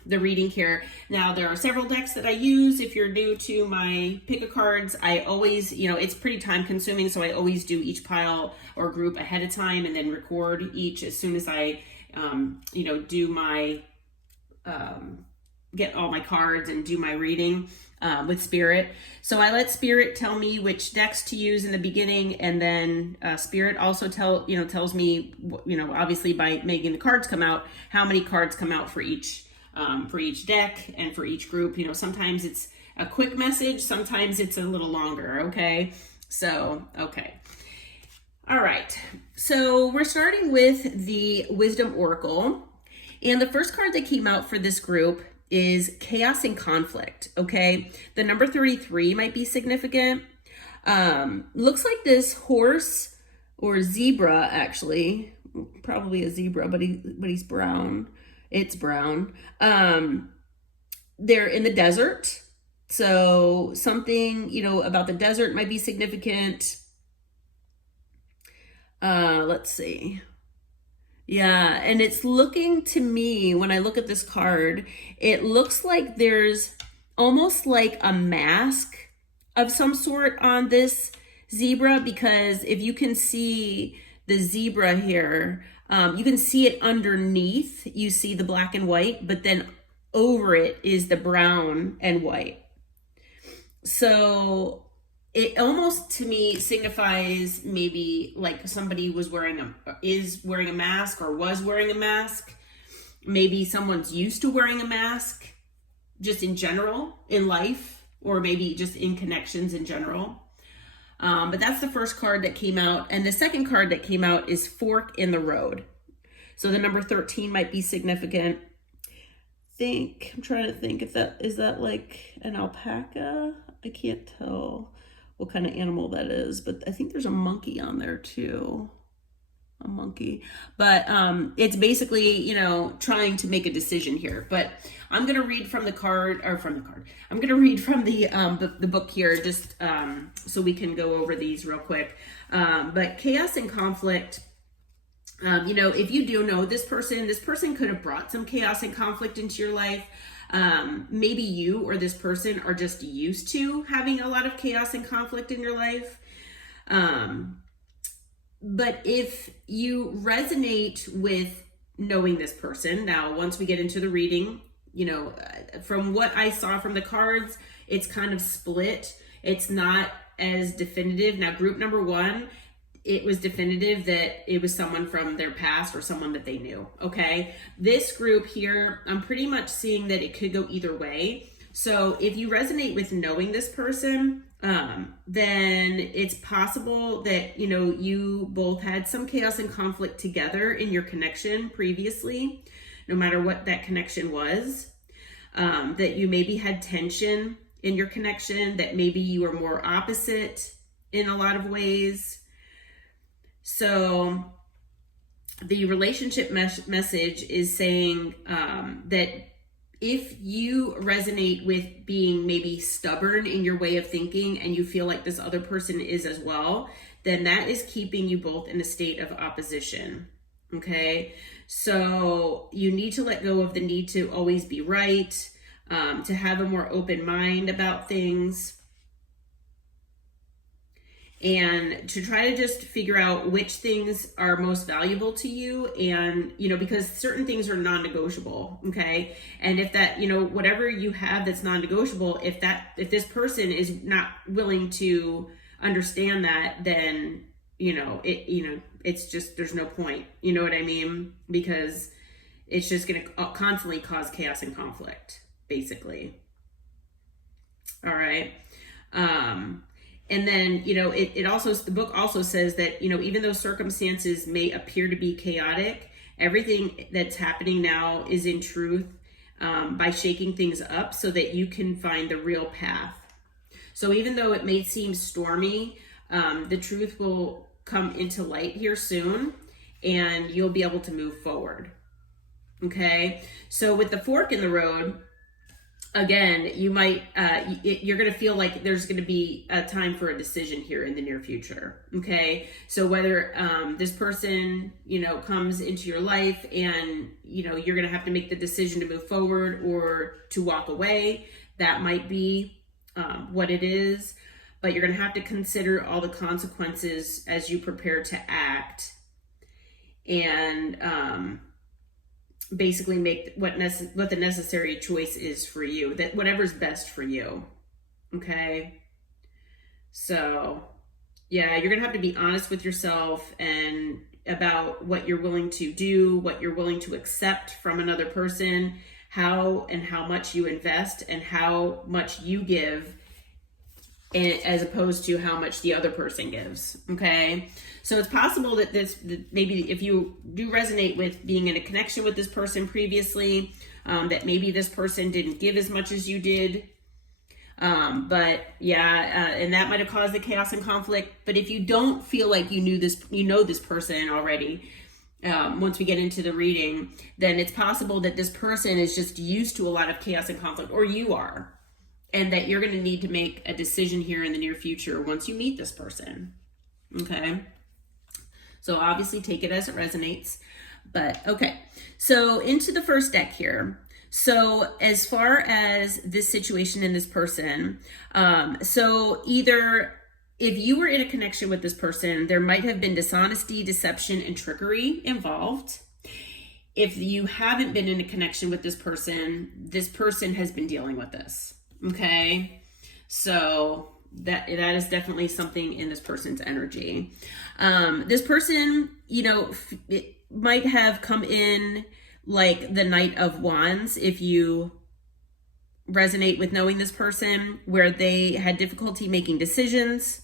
the reading here. Now, there are several decks that I use. If you're new to my pick-a-cards, I always, it's pretty time consuming. So I always do each pile or group ahead of time and then record each as soon as I, do my, get all my cards and do my reading with Spirit. So I let Spirit tell me which decks to use in the beginning, and then Spirit also tells me, obviously by making the cards come out, how many cards come out for each deck and for each group. Sometimes it's a quick message, sometimes it's a little longer. Okay. So, okay. All right. So we're starting with the Wisdom Oracle. And the first card that came out for this group is chaos and conflict, okay? The number 33 might be significant. Looks like this horse or zebra, actually, probably a zebra, but he's brown. It's brown. They're in the desert. So something, about the desert might be significant. Let's see. Yeah, and it's looking to me, when I look at this card, it looks like there's almost like a mask of some sort on this zebra, because if you can see the zebra here, you can see it underneath. You see the black and white, but then over it is the brown and white. So it almost to me signifies maybe like somebody is wearing a mask or was wearing a mask. Maybe someone's used to wearing a mask just in general in life, or maybe just in connections in general. But that's the first card that came out. And the second card that came out is fork in the road. So the number 13 might be significant. I'm trying to think if is that like an alpaca? I can't tell what kind of animal that is, but I think there's a monkey on there too. A monkey. But it's basically, trying to make a decision here. But I'm going to read from the card. I'm going to read from the book here, just so we can go over these real quick. But chaos and conflict, if you do know this person could have brought some chaos and conflict into your life. Maybe you or this person are just used to having a lot of chaos and conflict in your life. But if you resonate with knowing this person, now once we get into the reading, from what I saw from the cards, it's kind of split. It's not as definitive. Now, group number 1, it was definitive that it was someone from their past or someone that they knew, okay? This group here, I'm pretty much seeing that it could go either way. So if you resonate with knowing this person, then it's possible that, you both had some chaos and conflict together in your connection previously, no matter what that connection was, that you maybe had tension in your connection, that maybe you were more opposite in a lot of ways. So the relationship message is saying that if you resonate with being maybe stubborn in your way of thinking and you feel like this other person is as well, then that is keeping you both in a state of opposition. Okay, so you need to let go of the need to always be right, to have a more open mind about things, and to try to just figure out which things are most valuable to you. And, because certain things are non-negotiable. Okay. And if that, whatever you have that's non-negotiable, if this person is not willing to understand that, then, it's just, there's no point, you know what I mean? Because it's just going to constantly cause chaos and conflict, basically. All right. And then, it also, the book also says that, even though circumstances may appear to be chaotic, everything that's happening now is in truth, by shaking things up so that you can find the real path. So even though it may seem stormy, the truth will come into light here soon, and you'll be able to move forward. Okay. So with the fork in the road, again, you might, you're going to feel like there's going to be a time for a decision here in the near future. Okay. So whether, this person, comes into your life and, you're going to have to make the decision to move forward or to walk away, that might be, what it is, but you're going to have to consider all the consequences as you prepare to act, and, basically make what the necessary choice is for you, that whatever's best for you. Okay. So yeah, you're going to have to be honest with yourself and about what you're willing to do, what you're willing to accept from another person, how much you invest and how much you give as opposed to how much the other person gives. Okay. So it's possible that that maybe if you do resonate with being in a connection with this person previously, that maybe this person didn't give as much as you did. But yeah, and that might have caused the chaos and conflict. But if you don't feel like you know this person already, once we get into the reading, then it's possible that this person is just used to a lot of chaos and conflict, or you are, and that you're going to need to make a decision here in the near future once you meet this person. Okay. So obviously take it as it resonates, but okay. So into the first deck here. So as far as this situation in this person, so either if you were in a connection with this person, there might have been dishonesty, deception, and trickery involved. If you haven't been in a connection with this person has been dealing with this. Okay. So that is definitely something in this person's energy. This person, it might have come in like the Knight of Wands, if you resonate with knowing this person, where they had difficulty making decisions.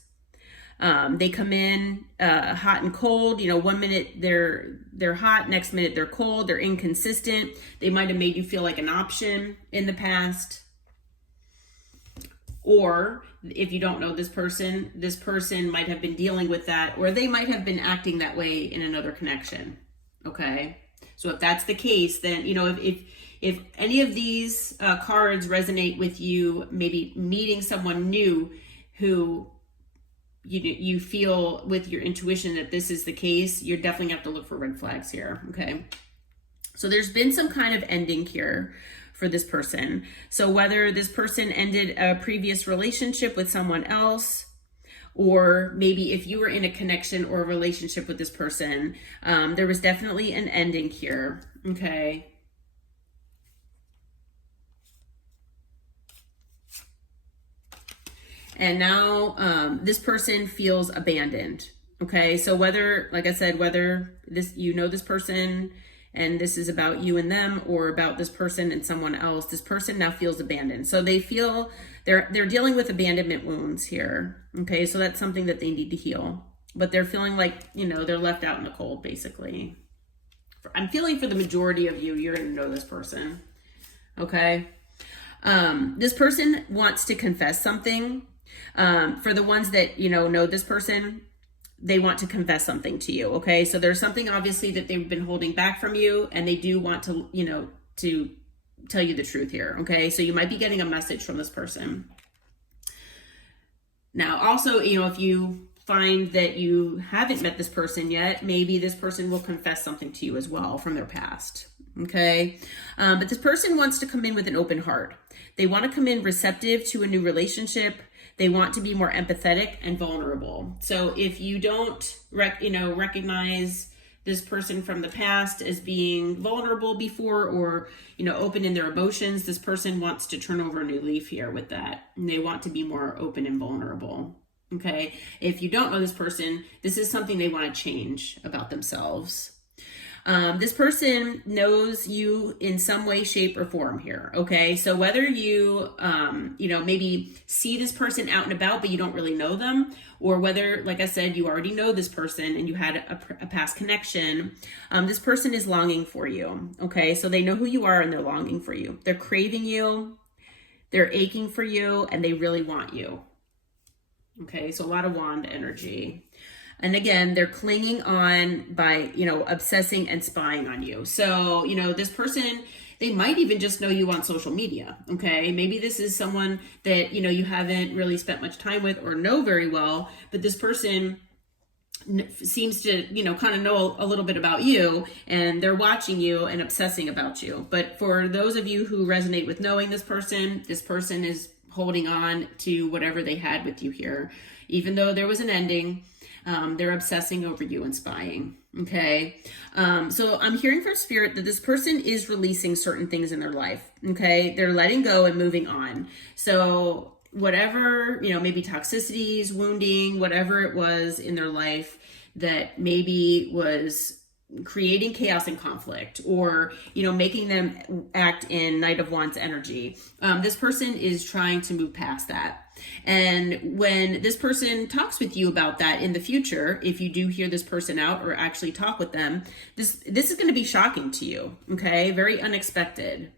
They come in hot and cold. 1 minute they're hot, next minute they're cold. They're inconsistent. They might have made you feel like an option in the past. Or if you don't know this person might have been dealing with that, or they might have been acting that way in another connection. Okay. So if that's the case, then, if any of these cards resonate with you, maybe meeting someone new who you feel with your intuition that this is the case, you're definitely have to look for red flags here. Okay. So there's been some kind of ending here for this person. So whether this person ended a previous relationship with someone else, or maybe if you were in a connection or a relationship with this person, there was definitely an ending here. Okay. And now this person feels abandoned. Okay. So whether, like I said, whether this person and this is about you and them, or about this person and someone else, this person now feels abandoned. So they feel they're dealing with abandonment wounds here. Okay, so that's something that they need to heal. But they're feeling like, they're left out in the cold, basically. I'm feeling for the majority of you, you're going to know this person. Okay. This person wants to confess something. For the ones that, know this person, they want to confess something to you. Okay. So there's something obviously that they've been holding back from you, and they do want to, to tell you the truth here. Okay. So you might be getting a message from this person. Now, also, if you find that you haven't met this person yet, maybe this person will confess something to you as well from their past. Okay. But this person wants to come in with an open heart. They want to come in receptive to a new relationship. They want to be more empathetic and vulnerable. So if you don't recognize this person from the past as being vulnerable before, or, open in their emotions, this person wants to turn over a new leaf here with that. And they want to be more open and vulnerable. Okay. If you don't know this person, this is something they want to change about themselves. This person knows you in some way, shape, or form here. Okay. So whether you, maybe see this person out and about, but you don't really know them, or whether, like I said, you already know this person and you had a past connection, this person is longing for you. Okay. So they know who you are and they're longing for you. They're craving you. They're aching for you, and they really want you. Okay. So a lot of wand energy. And again, they're clinging on by, obsessing and spying on you. So, this person, they might even just know you on social media. Okay. Maybe this is someone that, you haven't really spent much time with or know very well, but this person seems to, kind of know a little bit about you, and they're watching you and obsessing about you. But for those of you who resonate with knowing this person is holding on to whatever they had with you here. Even though there was an ending, they're obsessing over you and spying. Okay. So I'm hearing from spirit that this person is releasing certain things in their life. Okay. They're letting go and moving on. So whatever, maybe toxicities, wounding, whatever it was in their life that maybe was, creating chaos and conflict, or making them act in Knight of Wands energy. This person is trying to move past that. And when this person talks with you about that in the future, if you do hear this person out or actually talk with them, this is going to be shocking to you. Okay, very unexpected.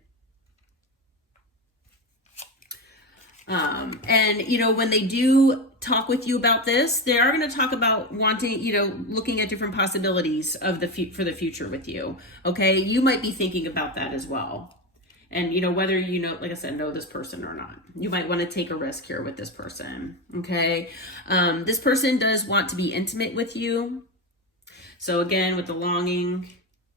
And when they do talk with you about this, they are going to talk about wanting, looking at different possibilities of for the future with you. Okay, you might be thinking about that as well. And whether like I said, know this person or not, you might want to take a risk here with this person. Okay, this person does want to be intimate with you. So again, with the longing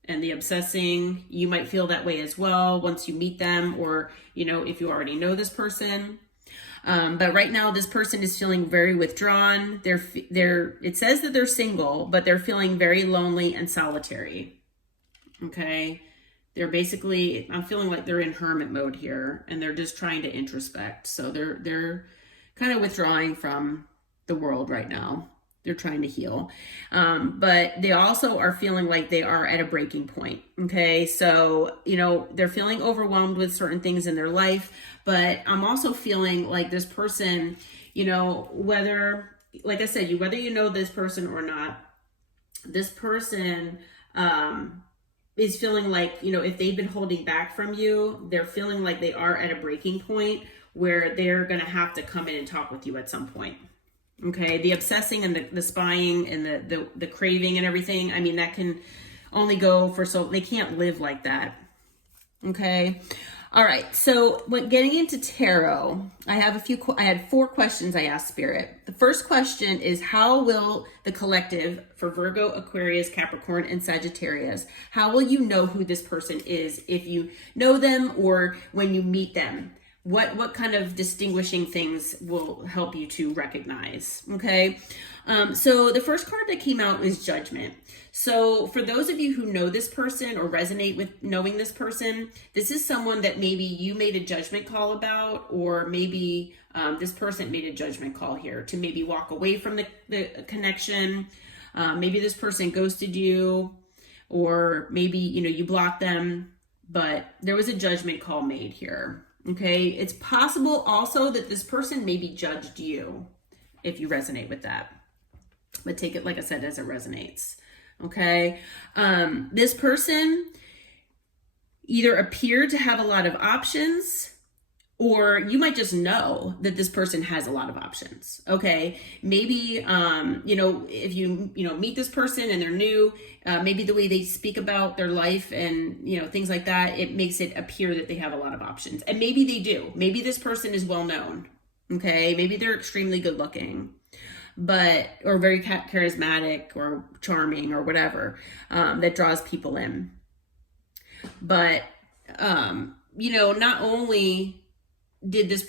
and the obsessing, you might feel that way as well once you meet them, or if you already know this person. But right now, this person is feeling very withdrawn. It says that they're single, but they're feeling very lonely and solitary. Okay. They're basically, I'm feeling like they're in hermit mode here, and they're just trying to introspect. So they're kind of withdrawing from the world right now. They're trying to heal. But they also are feeling like they are at a breaking point. Okay. So, they're feeling overwhelmed with certain things in their life, but I'm also feeling like this person, whether, like I said, whether you know this person or not, this person, is feeling like, if they've been holding back from you, they're feeling like they are at a breaking point where they're going to have to come in and talk with you at some point. Okay, the obsessing and the spying and the craving and everything, I mean, that can only go for they can't live like that. Okay. All right. So when getting into tarot, I had 4 questions I asked Spirit. The first question is, how will the collective for Virgo, Aquarius, Capricorn, and Sagittarius, how will you know who this person is if you know them or when you meet them? What kind of distinguishing things will help you to recognize? Okay. So the first card that came out is Judgment. So for those of you who know this person or resonate with knowing this person, this is someone that maybe you made a judgment call about, or maybe this person made a judgment call here to maybe walk away from the connection. Maybe this person ghosted you, or maybe, you blocked them, but there was a judgment call made here. Okay. It's possible also that this person maybe judged you, if you resonate with that. But take it, like I said, as it resonates. Okay. This person either appeared to have a lot of options, or you might just know that this person has a lot of options. Okay. Maybe, if you, meet this person and they're new, maybe the way they speak about their life and, things like that, it makes it appear that they have a lot of options. And maybe they do. Maybe this person is well known. Okay. Maybe they're extremely good looking, or very charismatic or charming or whatever, that draws people in. But, not only does this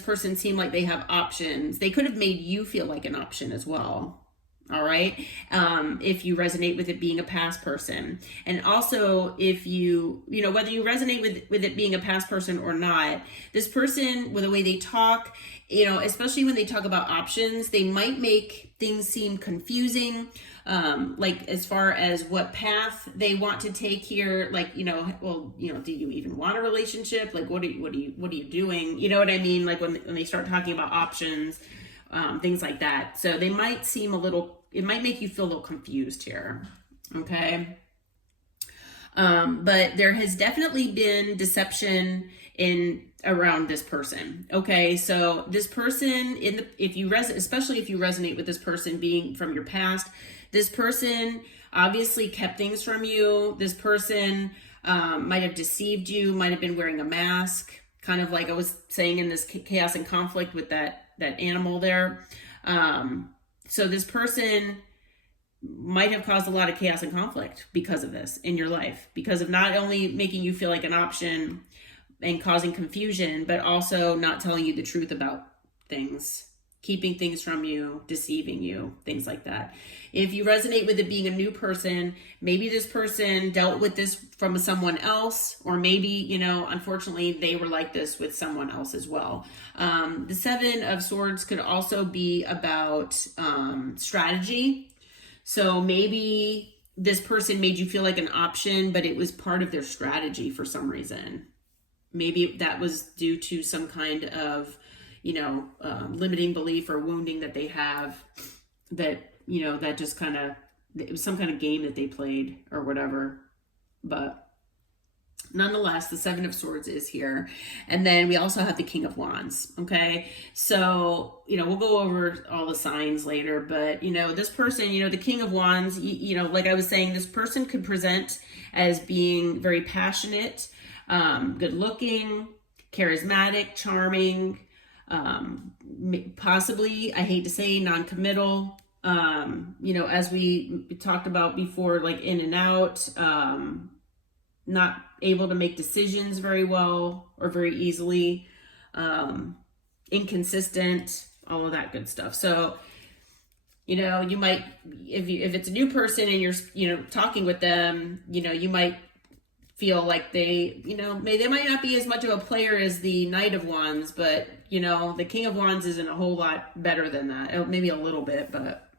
person seem like they have options, they could have made you feel like an option as well. All right. If you resonate with it being a past person, and also if whether you resonate with it being a past person or not, this person, with the way they talk, especially when they talk about options, they might make things seem confusing. Like as far as what path they want to take here, like, do you even want a relationship? Like, what are you doing? You know what I mean? Like when they start talking about options, things like that. So they might seem it might make you feel a little confused here. Okay. But there has definitely been deception around this person. Okay. So this person especially if you resonate with this person being from your past, this person obviously kept things from you. This person, might have deceived you, might have been wearing a mask, kind of like I was saying in this chaos and conflict with that animal there. So this person might have caused a lot of chaos and conflict because of this in your life, because of not only making you feel like an option and causing confusion, but also not telling you the truth about things, keeping things from you, deceiving you, things like that. If you resonate with it being a new person, maybe this person dealt with this from someone else, or maybe, unfortunately they were like this with someone else as well. The 7 of Swords could also be about strategy. So maybe this person made you feel like an option, but it was part of their strategy for some reason. Maybe that was due to some kind of, limiting belief or wounding that they have that, that just kind of, it was some kind of game that they played or whatever. But nonetheless, the Seven of Swords is here. And then we also have the King of Wands. Okay. So, we'll go over all the signs later, but, this person, the King of Wands, like I was saying, this person could present as being very passionate, good looking, charismatic, charming, possibly, I hate to say, non-committal, as we talked about before, like in and out, not able to make decisions very well or very easily, inconsistent, all of that good stuff. So, you might, if it's a new person and you're, talking with them, you might feel like they might not be as much of a player as the Knight of Wands, but, the King of Wands isn't a whole lot better than that. Maybe a little bit, but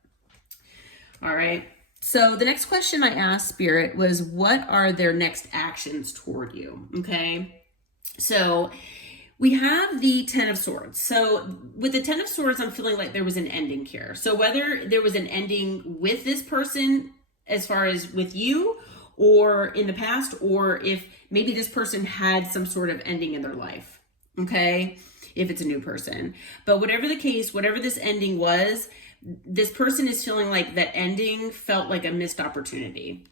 all right. So the next question I asked Spirit was, what are their next actions toward you? Okay. So we have the Ten of Swords. So with the Ten of Swords, I'm feeling like there was an ending here. So whether there was an ending with this person as far as with you or in the past, or if maybe this person had some sort of ending in their life. Okay. If it's a new person, but whatever the case, whatever this ending was, this person is feeling like that ending felt like a missed opportunity.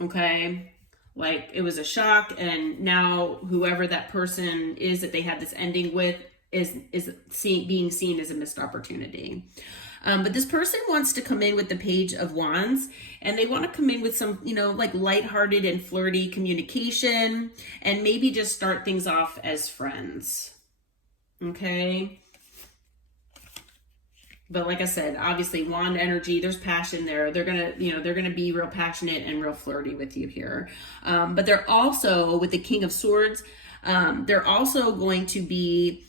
Okay. Like it was a shock. And now whoever that person is that they had this ending with is being seen as a missed opportunity. But this person wants to come in with the Page of Wands, and they want to come in with some, like lighthearted and flirty communication, and maybe just start things off as friends. Okay. But like I said, obviously wand energy, there's passion there. They're going to be real passionate and real flirty with you here. But they're also, with the King of Swords, they're also going to be,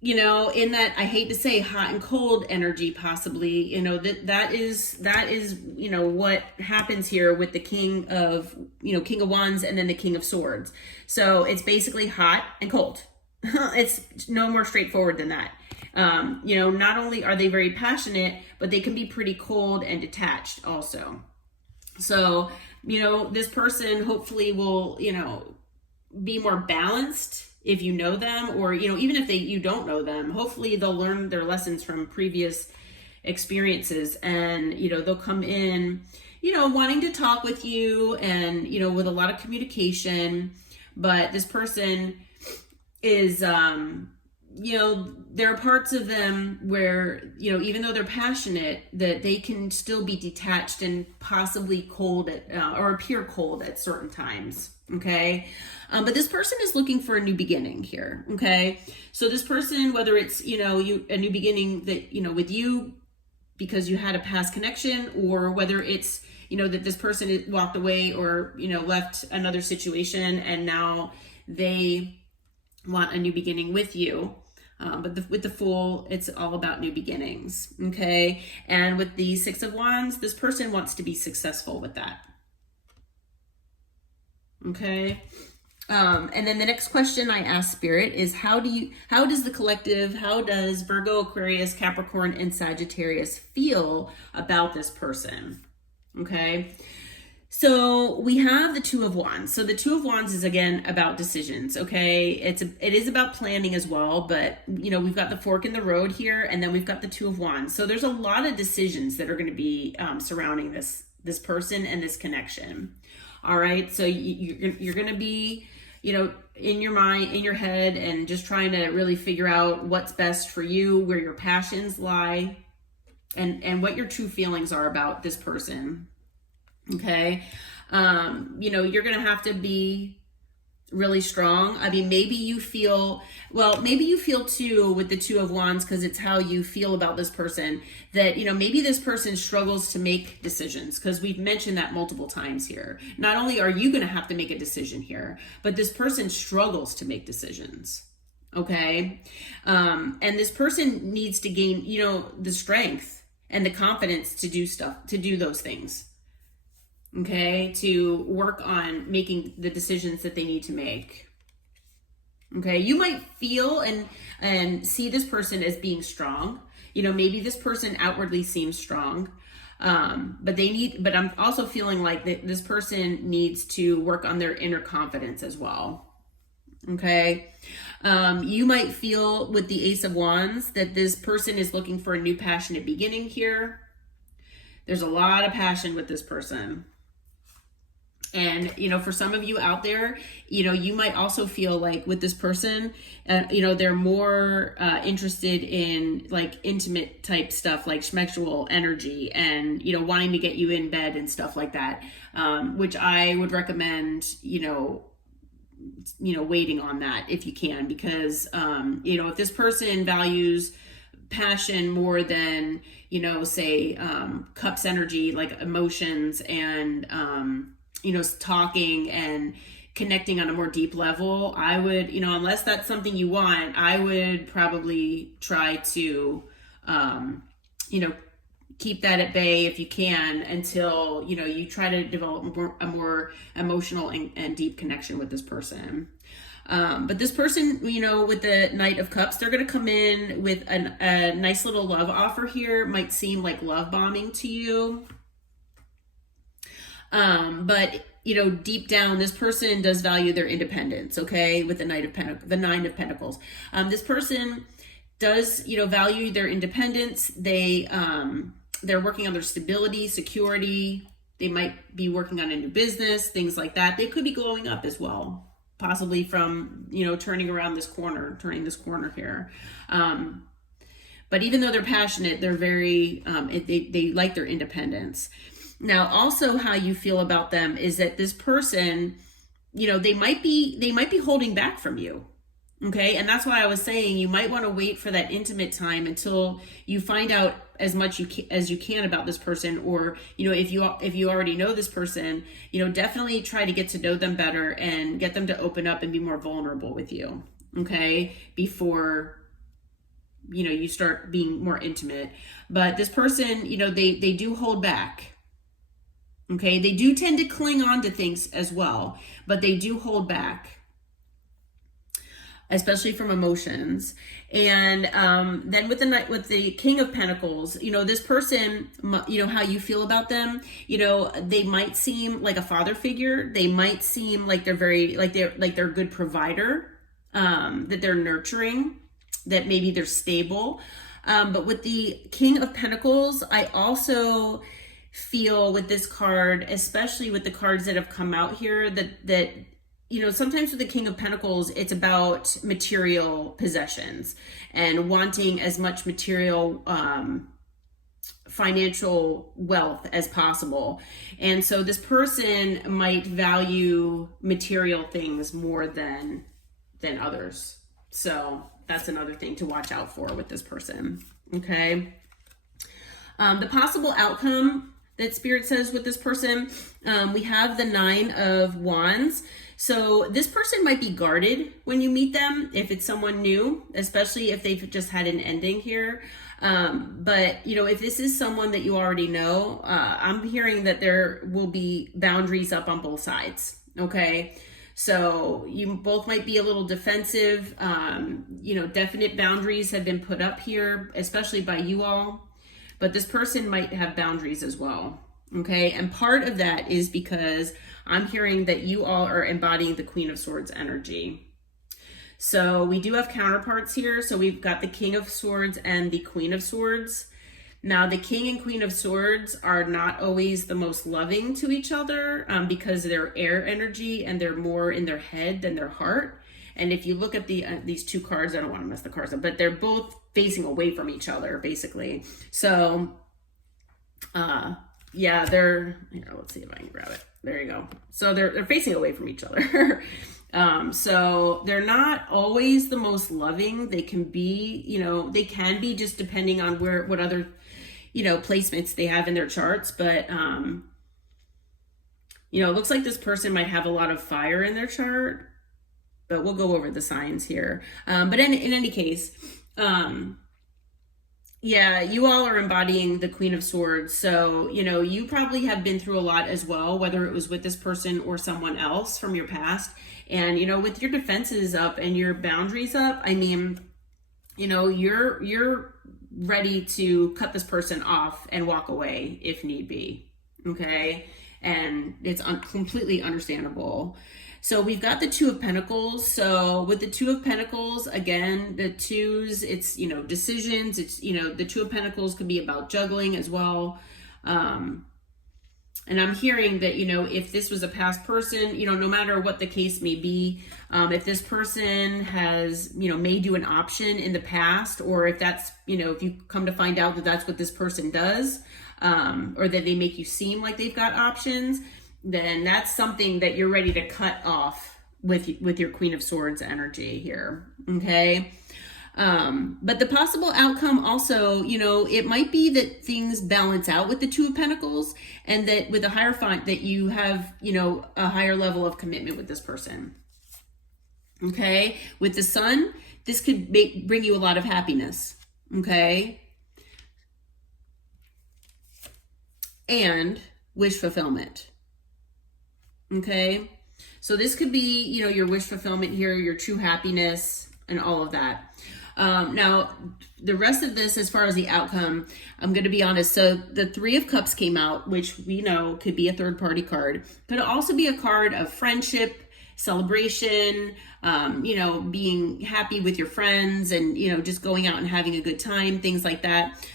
in that, I hate to say, hot and cold energy, possibly, that is, what happens here with the King of Wands and then the King of Swords. So it's basically hot and cold. It's no more straightforward than that. Not only are they very passionate, but they can be pretty cold and detached also. So, this person hopefully will, be more balanced if you know them, or, even if you don't know them, hopefully they'll learn their lessons from previous experiences, and, they'll come in, wanting to talk with you and, with a lot of communication. But this person is, there are parts of them where, even though they're passionate, that they can still be detached and possibly cold or appear cold at certain times. Okay. But this person is looking for a new beginning here. Okay. So this person, whether it's, a new beginning that, with you because you had a past connection, or whether it's, that this person walked away or, left another situation and now they want a new beginning with you. But with the Fool, it's all about new beginnings. Okay. And with the Six of Wands, this person wants to be successful with that. Okay. And then the next question I asked Spirit is, how does the collective, how does Virgo, Aquarius, Capricorn, and Sagittarius feel about this person? Okay. So we have the Two of Wands. So the Two of Wands is, again, about decisions. Okay. It is about planning as well, but we've got the fork in the road here, and then we've got the Two of Wands. So there's a lot of decisions that are going to be surrounding this person and this connection. All right. So you're going to be, in your mind, in your head, and just trying to really figure out what's best for you, where your passions lie, and what your true feelings are about this person. Okay. You're going to have to be really strong. I mean, maybe you feel too with the Two of Wands, because it's how you feel about this person, that, maybe this person struggles to make decisions, because we've mentioned that multiple times here. Not only are you going to have to make a decision here, but this person struggles to make decisions. Okay. And this person needs to gain, the strength and the confidence to do those things. okay, to work on making the decisions that they need to make. Okay, you might feel and see this person as being strong. You know, maybe this person outwardly seems strong, but I'm also feeling like that this person needs to work on their inner confidence as well. Okay, you might feel with the Ace of Wands that this person is looking for a new passionate beginning here. There's a lot of passion with this person. And, you know, for some of you out there, you know, you might also feel like with this person, you know, they're more interested in like intimate type stuff, like schmexual energy and, you know, wanting to get you in bed and stuff like that, which I would recommend, you know, waiting on that if you can, because, you know, if this person values passion more than, you know, say, cups energy, like emotions and, you know, talking and connecting on a more deep level, I would, you know, unless that's something you want, I would probably try to, you know, keep that at bay if you can until, you know, you try to develop a more emotional and deep connection with this person. But this person, you know, with the Knight of Cups, they're going to come in with a nice little love offer here. Might seem like love bombing to you. But you know, deep down, this person does value their independence. Okay, with the the Nine of Pentacles, this person does, you know, value their independence. They're working on their stability, security. They might be working on a new business, things like that. They could be glowing up as well, possibly from, you know, turning this corner here. But even though they're passionate, they're very, they like their independence. Now, also how you feel about them is that this person, you know, they might be holding back from you. Okay. And that's why I was saying you might want to wait for that intimate time until you find out as much as you can about this person. Or, you know, if you already know this person, you know, definitely try to get to know them better and get them to open up and be more vulnerable with you. Okay. Before, you know, you start being more intimate. But this person, you know, they do hold back. Okay, they do tend to cling on to things as well, but they do hold back, especially from emotions. And then with the King of Pentacles, you know, this person, you know, how you feel about them, you know, they might seem like a father figure. They might seem like they're they're a good provider, that they're nurturing, that maybe they're stable. But with the King of Pentacles, I also feel with this card, especially with the cards that have come out here, that you know, sometimes with the King of Pentacles, it's about material possessions and wanting as much material financial wealth as possible. And so this person might value material things more than others. So that's another thing to watch out for with this person. Okay. The possible outcome that Spirit says with this person, we have the Nine of Wands. So this person might be guarded when you meet them, if it's someone new, especially if they've just had an ending here. But, you know, if this is someone that you already know, I'm hearing that there will be boundaries up on both sides. Okay. So you both might be a little defensive. You know, definite boundaries have been put up here, especially by you all. But this person might have boundaries as well. Okay. And part of that is because I'm hearing that you all are embodying the Queen of Swords energy. So we do have counterparts here. So we've got the King of Swords and the Queen of Swords. Now, the King and Queen of Swords are not always the most loving to each other because they're air energy and they're more in their head than their heart. And if you look at these two cards, I don't want to mess the cards up, but they're both facing away from each other, basically. So, yeah, here, let's see if I can grab it. There you go. So they're facing away from each other. So they're not always the most loving. They can be, they can be just depending on what other, placements they have in their charts. But, it looks like this person might have a lot of fire in their chart, but we'll go over the signs here. But in any case, Yeah, you all are embodying the Queen of Swords. So, you probably have been through a lot as well, whether it was with this person or someone else from your past. And, with your defenses up and your boundaries up, I mean, you're ready to cut this person off and walk away if need be. Okay? And it's completely understandable. So we've got the Two of Pentacles. So with the Two of Pentacles, again, the twos, it's, decisions. It's, the Two of Pentacles could be about juggling as well. And I'm hearing that, if this was a past person, no matter what the case may be, if this person has, made you an option in the past, or if that's, if you come to find out that that's what this person does, or that they make you seem like they've got options, then that's something that you're ready to cut off with your Queen of Swords energy here. Okay. But the possible outcome also, it might be that things balance out with the Two of Pentacles, and that with the Hierophant that you have, a higher level of commitment with this person. Okay. With the Sun, this could bring you a lot of happiness. Okay. And wish fulfillment. Okay. So this could be, your wish fulfillment here, your true happiness, and all of that. Now, the rest of this, as far as the outcome, I'm going to be honest. So the Three of Cups came out, which we know could be a third party card. Could also be a card of friendship, celebration, being happy with your friends, and, just going out and having a good time, things like that.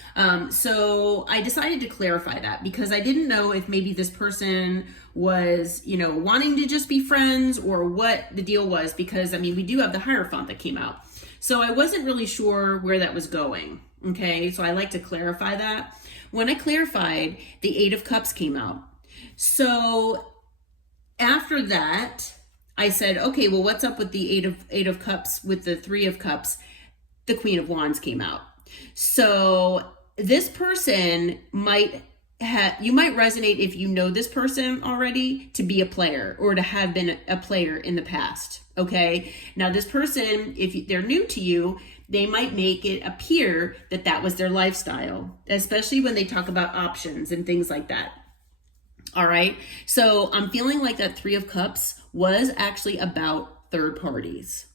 So I decided to clarify that because I didn't know if maybe this person was, wanting to just be friends, or what the deal was, because, we do have the Hierophant that came out. So I wasn't really sure where that was going. Okay. So I like to clarify that. When I clarified, the Eight of Cups came out. So after that, I said, okay, well, what's up with the Eight of Cups with the Three of Cups? The Queen of Wands came out. So this person you might resonate if you know this person already to be a player, or to have been a player in the past. Okay. Now this person, if they're new to you, they might make it appear that that was their lifestyle, especially when they talk about options and things like that. All right. So I'm feeling like that Three of Cups was actually about third parties.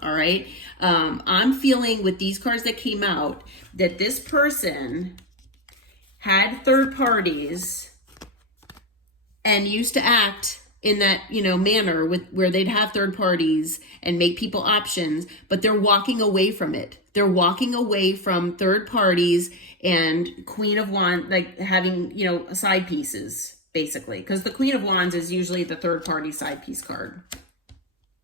All right. I'm feeling with these cards that came out that this person had third parties and used to act in that, manner where they'd have third parties and make people options, but they're walking away from it. They're walking away from third parties and Queen of Wands, like having, side pieces, basically. Because the Queen of Wands is usually the third party side piece card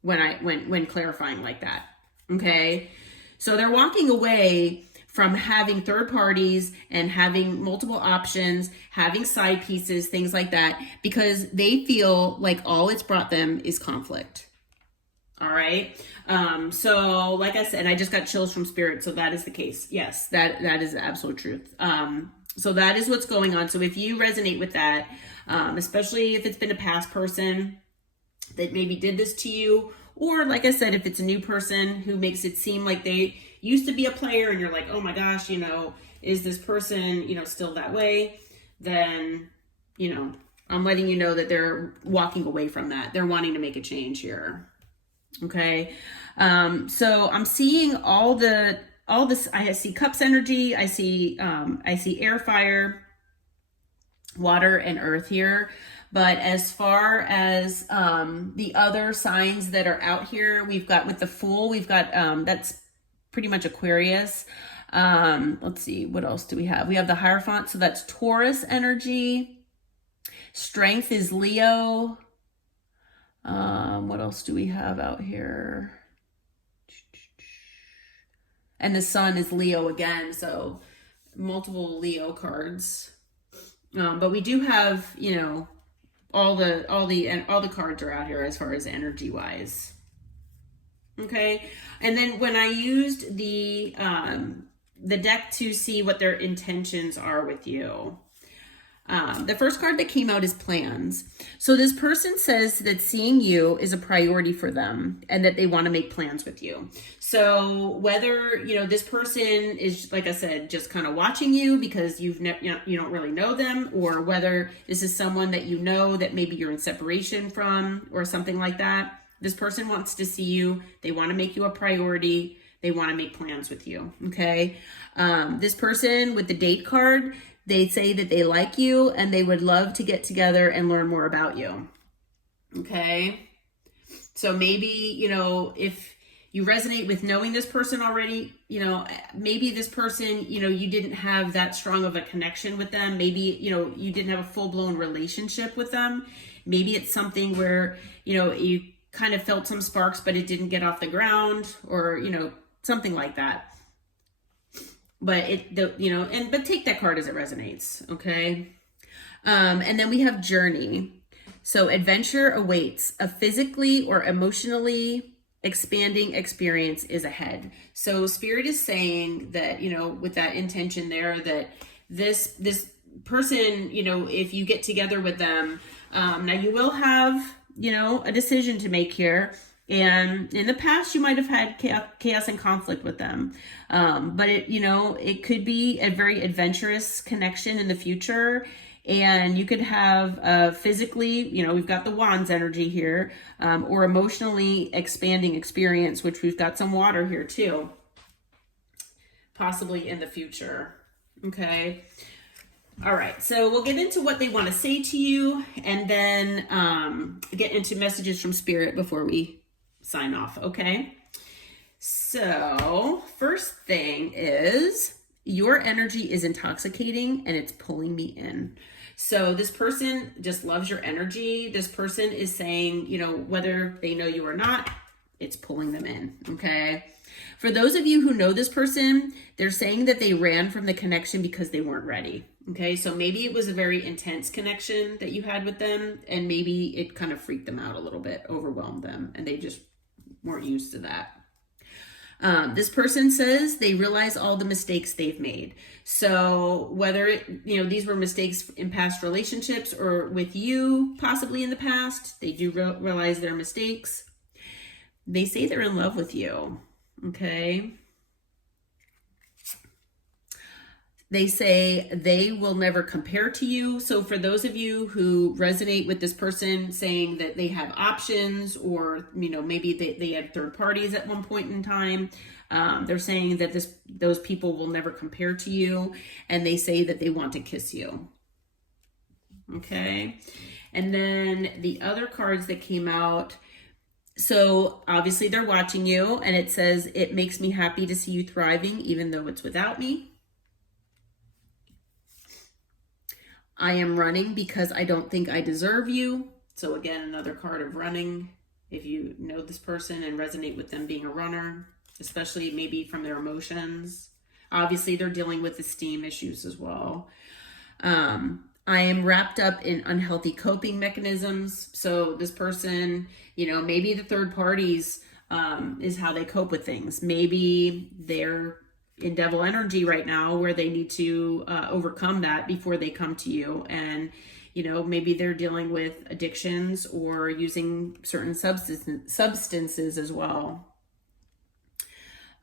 when clarifying like that. Okay. So they're walking away from having third parties and having multiple options, having side pieces, things like that, because they feel like all it's brought them is conflict. All right. So like I said, I just got chills from spirit. So that is the case. Yes, that is the absolute truth. So that is what's going on. So if you resonate with that, especially if it's been a past person that maybe did this to you, or like I said, if it's a new person who makes it seem like they used to be a player and you're like, oh my gosh, is this person, still that way? Then, I'm letting you know that they're walking away from that. They're wanting to make a change here. Okay. So I'm seeing all this, I see cups energy. I see air, fire, water, and earth here. But as far as the other signs that are out here, we've got with the Fool, we've got that's pretty much Aquarius. Let's see, what else do we have? We have the Hierophant, so that's Taurus energy. Strength is Leo. What else do we have out here? And the Sun is Leo again, so multiple Leo cards. But we do have, all the cards are out here as far as energy wise. Okay. And then when I used the deck to see what their intentions are with you, The first card that came out is plans. So this person says that seeing you is a priority for them and that they want to make plans with you. So whether, this person is, like I said, just kind of watching you because you don't really know them, or whether this is someone that you know that maybe you're in separation from or something like that. This person wants to see you. They want to make you a priority. They want to make plans with you. Okay. This person with the date card, they say that they like you and they would love to get together and learn more about you. Okay. So maybe, if you resonate with knowing this person already, maybe this person, you didn't have that strong of a connection with them. Maybe, you didn't have a full-blown relationship with them. Maybe it's something where, you kind of felt some sparks, but it didn't get off the ground, or, something like that. But but take that card as it resonates. Okay. And then we have journey. So adventure awaits. A physically or emotionally expanding experience is ahead. So spirit is saying that, with that intention there, that this person, if you get together with them, now you will have, a decision to make here. And in the past, you might have had chaos and conflict with them. But it could be a very adventurous connection in the future. And you could have physically, we've got the wands energy here, or emotionally expanding experience, which we've got some water here too, possibly in the future. Okay. All right. So we'll get into what they want to say to you, and then get into messages from spirit before we sign off. Okay. So first thing is, your energy is intoxicating and it's pulling me in. So this person just loves your energy. This person is saying, whether they know you or not, it's pulling them in. Okay. For those of you who know this person, they're saying that they ran from the connection because they weren't ready. Okay. So maybe it was a very intense connection that you had with them, and maybe it kind of freaked them out a little bit, overwhelmed them, and they just weren't used to that. This person says they realize all the mistakes they've made. So whether these were mistakes in past relationships or with you, possibly in the past, they do realize their mistakes. They say they're in love with you. Okay. They say they will never compare to you. So for those of you who resonate with this person saying that they have options, or, maybe they had third parties at one point in time, they're saying that those people will never compare to you. And they say that they want to kiss you. Okay. And then the other cards that came out, so obviously they're watching you, and it says, it makes me happy to see you thriving, even though it's without me. I am running because I don't think I deserve you. So again, another card of running. If you know this person and resonate with them being a runner, especially maybe from their emotions. Obviously, they're dealing with esteem issues as well. I am wrapped up in unhealthy coping mechanisms. So this person, maybe the third parties is how they cope with things. Maybe they're in devil energy right now, where they need to overcome that before they come to you. And, maybe they're dealing with addictions or using certain substances as well.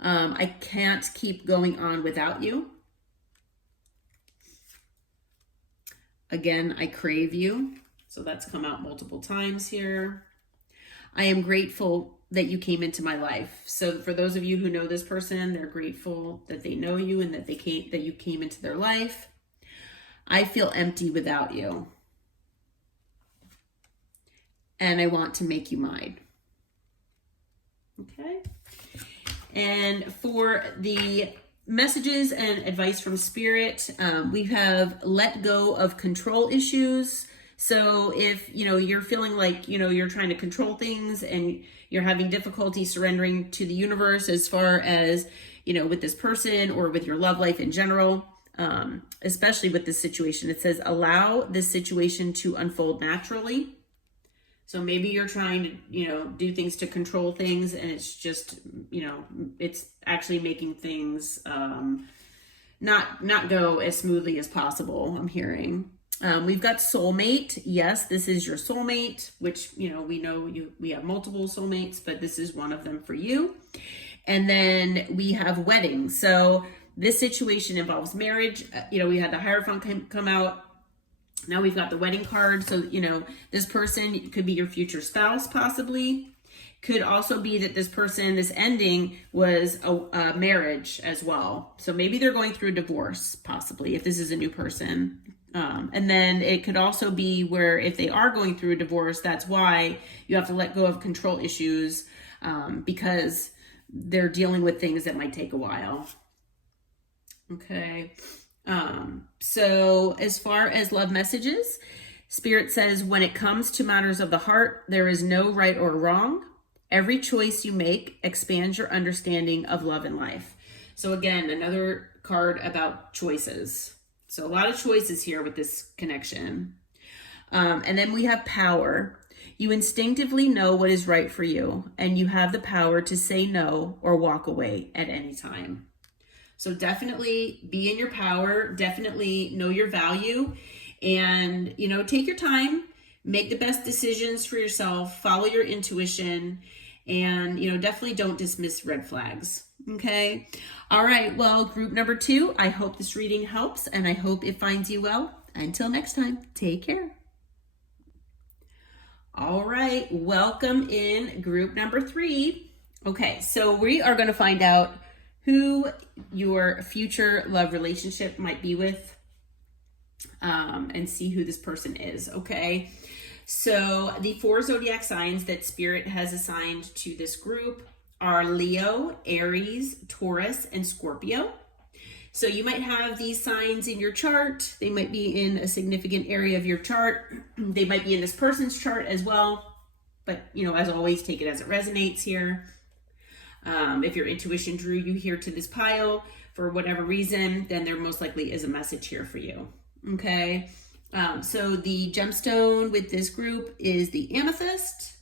I can't keep going on without you. Again, I crave you. So that's come out multiple times here. I am grateful that you came into my life. So for those of you who know this person, they're grateful that they know you and that you came into their life. I feel empty without you. And I want to make you mine. Okay. And for the messages and advice from spirit, we have let go of control issues. So if, you're feeling like, you're trying to control things and you're having difficulty surrendering to the universe as far as, with this person or with your love life in general, especially with this situation, it says, allow this situation to unfold naturally. So maybe you're trying to, do things to control things, and it's just, it's actually making things not go as smoothly as possible, I'm hearing. We've got soulmate. Yes, this is your soulmate, which, we have multiple soulmates, but this is one of them for you. And then we have wedding. So this situation involves marriage. We had the Hierophant come out. Now we've got the wedding card. So, this person could be your future spouse, possibly. Could also be that this ending was a marriage as well. So maybe they're going through a divorce, possibly, if this is a new person. And then it could also be where if they are going through a divorce, that's why you have to let go of control issues, because they're dealing with things that might take a while. Okay. So as far as love messages, Spirit says, when it comes to matters of the heart, there is no right or wrong. Every choice you make expands your understanding of love and life. So again, another card about choices. So a lot of choices here with this connection. And then we have power. You instinctively know what is right for you, and you have the power to say no or walk away at any time. So definitely be in your power, definitely know your value, and, take your time, make the best decisions for yourself, follow your intuition, and, definitely don't dismiss red flags. Okay. All right. Well, group number 2, I hope this reading helps and I hope it finds you well. Until next time, take care. All right. Welcome in group number 3. Okay. So we are going to find out who your future love relationship might be with, and see who this person is. Okay. So the 4 zodiac signs that Spirit has assigned to this group are Leo, Aries, Taurus, and Scorpio. So you might have these signs in your chart. They might be in a significant area of your chart. They might be in this person's chart as well. But, as always, take it as it resonates here. If your intuition drew you here to this pile for whatever reason, then there most likely is a message here for you. Okay. So the gemstone with this group is the amethyst,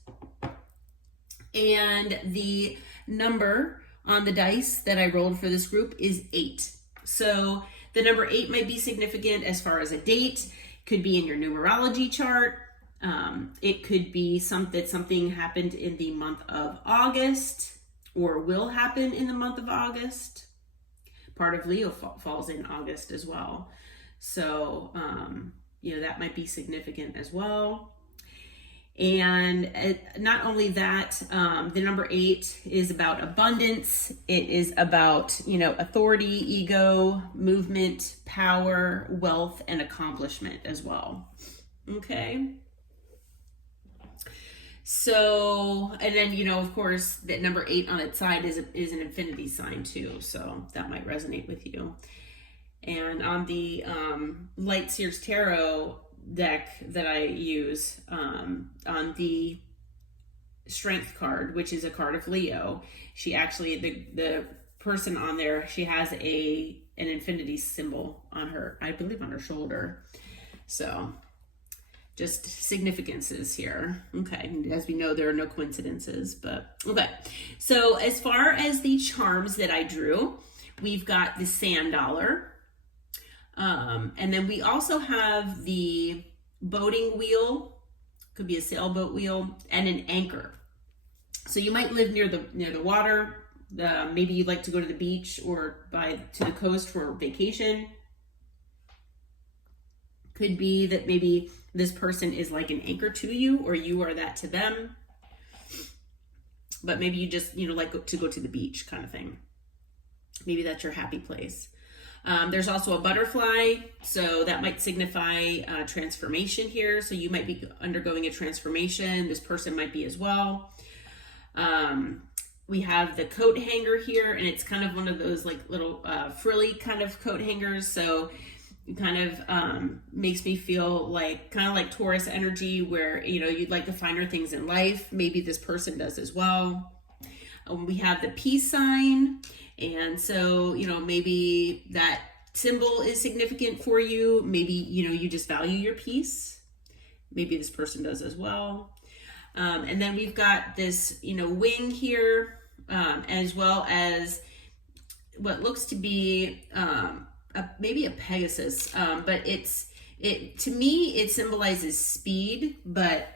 and the number on the dice that I rolled for this group is 8. So the number 8 might be significant as far as a date, could be in your numerology chart. It could be something happened in the month of August or will happen in the month of August. Part of Leo falls in August as well. So, that might be significant as well. And not only that, the number 8 is about abundance. It is about, authority, ego, movement, power, wealth, and accomplishment as well. Okay. So, and then, of course, that number 8 on its side is an infinity sign too. So that might resonate with you. And on the Light Seers Tarot deck that I use, on the Strength card, which is a card of Leo, she actually, the person on there, she has an infinity symbol on her, I believe on her shoulder. So just significances here. Okay. As we know, there are no coincidences, but okay. So as far as the charms that I drew, we've got the sand dollar. And then we also have the boating wheel, could be a sailboat wheel, and an anchor. So you might live near the water. Maybe you'd like to go to the beach or to the coast for vacation. Could be that maybe this person is like an anchor to you, or you are that to them. But maybe you just, like to go to the beach kind of thing. Maybe that's your happy place. There's also a butterfly, so that might signify transformation here. So you might be undergoing a transformation. This person might be as well. We have the coat hanger here, and it's kind of one of those like little frilly kind of coat hangers. So it kind of makes me feel like kind of like Taurus energy, where you'd like the finer things in life. Maybe this person does as well. We have the peace sign. And so, maybe that symbol is significant for you. Maybe, you just value your peace. Maybe this person does as well. And then we've got this, wing here, as well as what looks to be maybe a Pegasus, but it's to me, it symbolizes speed, but,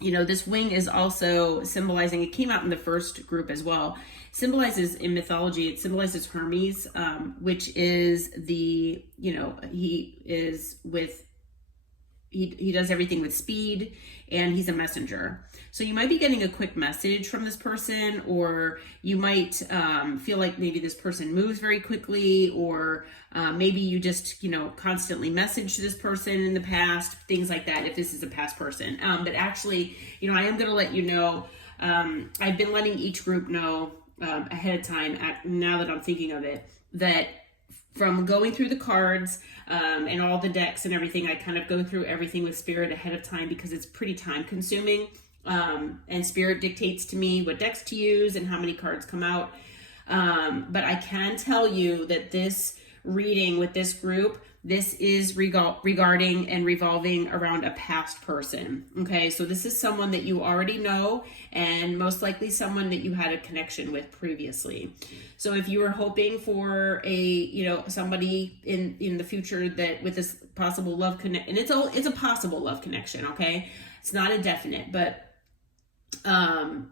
you know, this wing is also symbolizing, it came out in the first group as well, symbolizes in mythology, it symbolizes Hermes, which is the, you know, he is with, he does everything with speed, and he's a messenger. So you might be getting a quick message from this person, or you might feel like maybe this person moves very quickly, or maybe you just, you know, constantly message this person in the past, things like that, if this is a past person. But actually, you know, I am going to let you know, I've been letting each group know ahead of time, now that I'm thinking of it, that from going through the cards and all the decks and everything, I kind of go through everything with Spirit ahead of time because it's pretty time consuming. And Spirit dictates to me what decks to use and how many cards come out. But I can tell you that this reading with this group, this is regarding and revolving around a past person. Okay, so this is someone that you already know, and most likely someone that you had a connection with previously. So if you were hoping for a, you know, somebody in the future that with this possible love connect, and it's a possible love connection. Okay, it's not a definite, but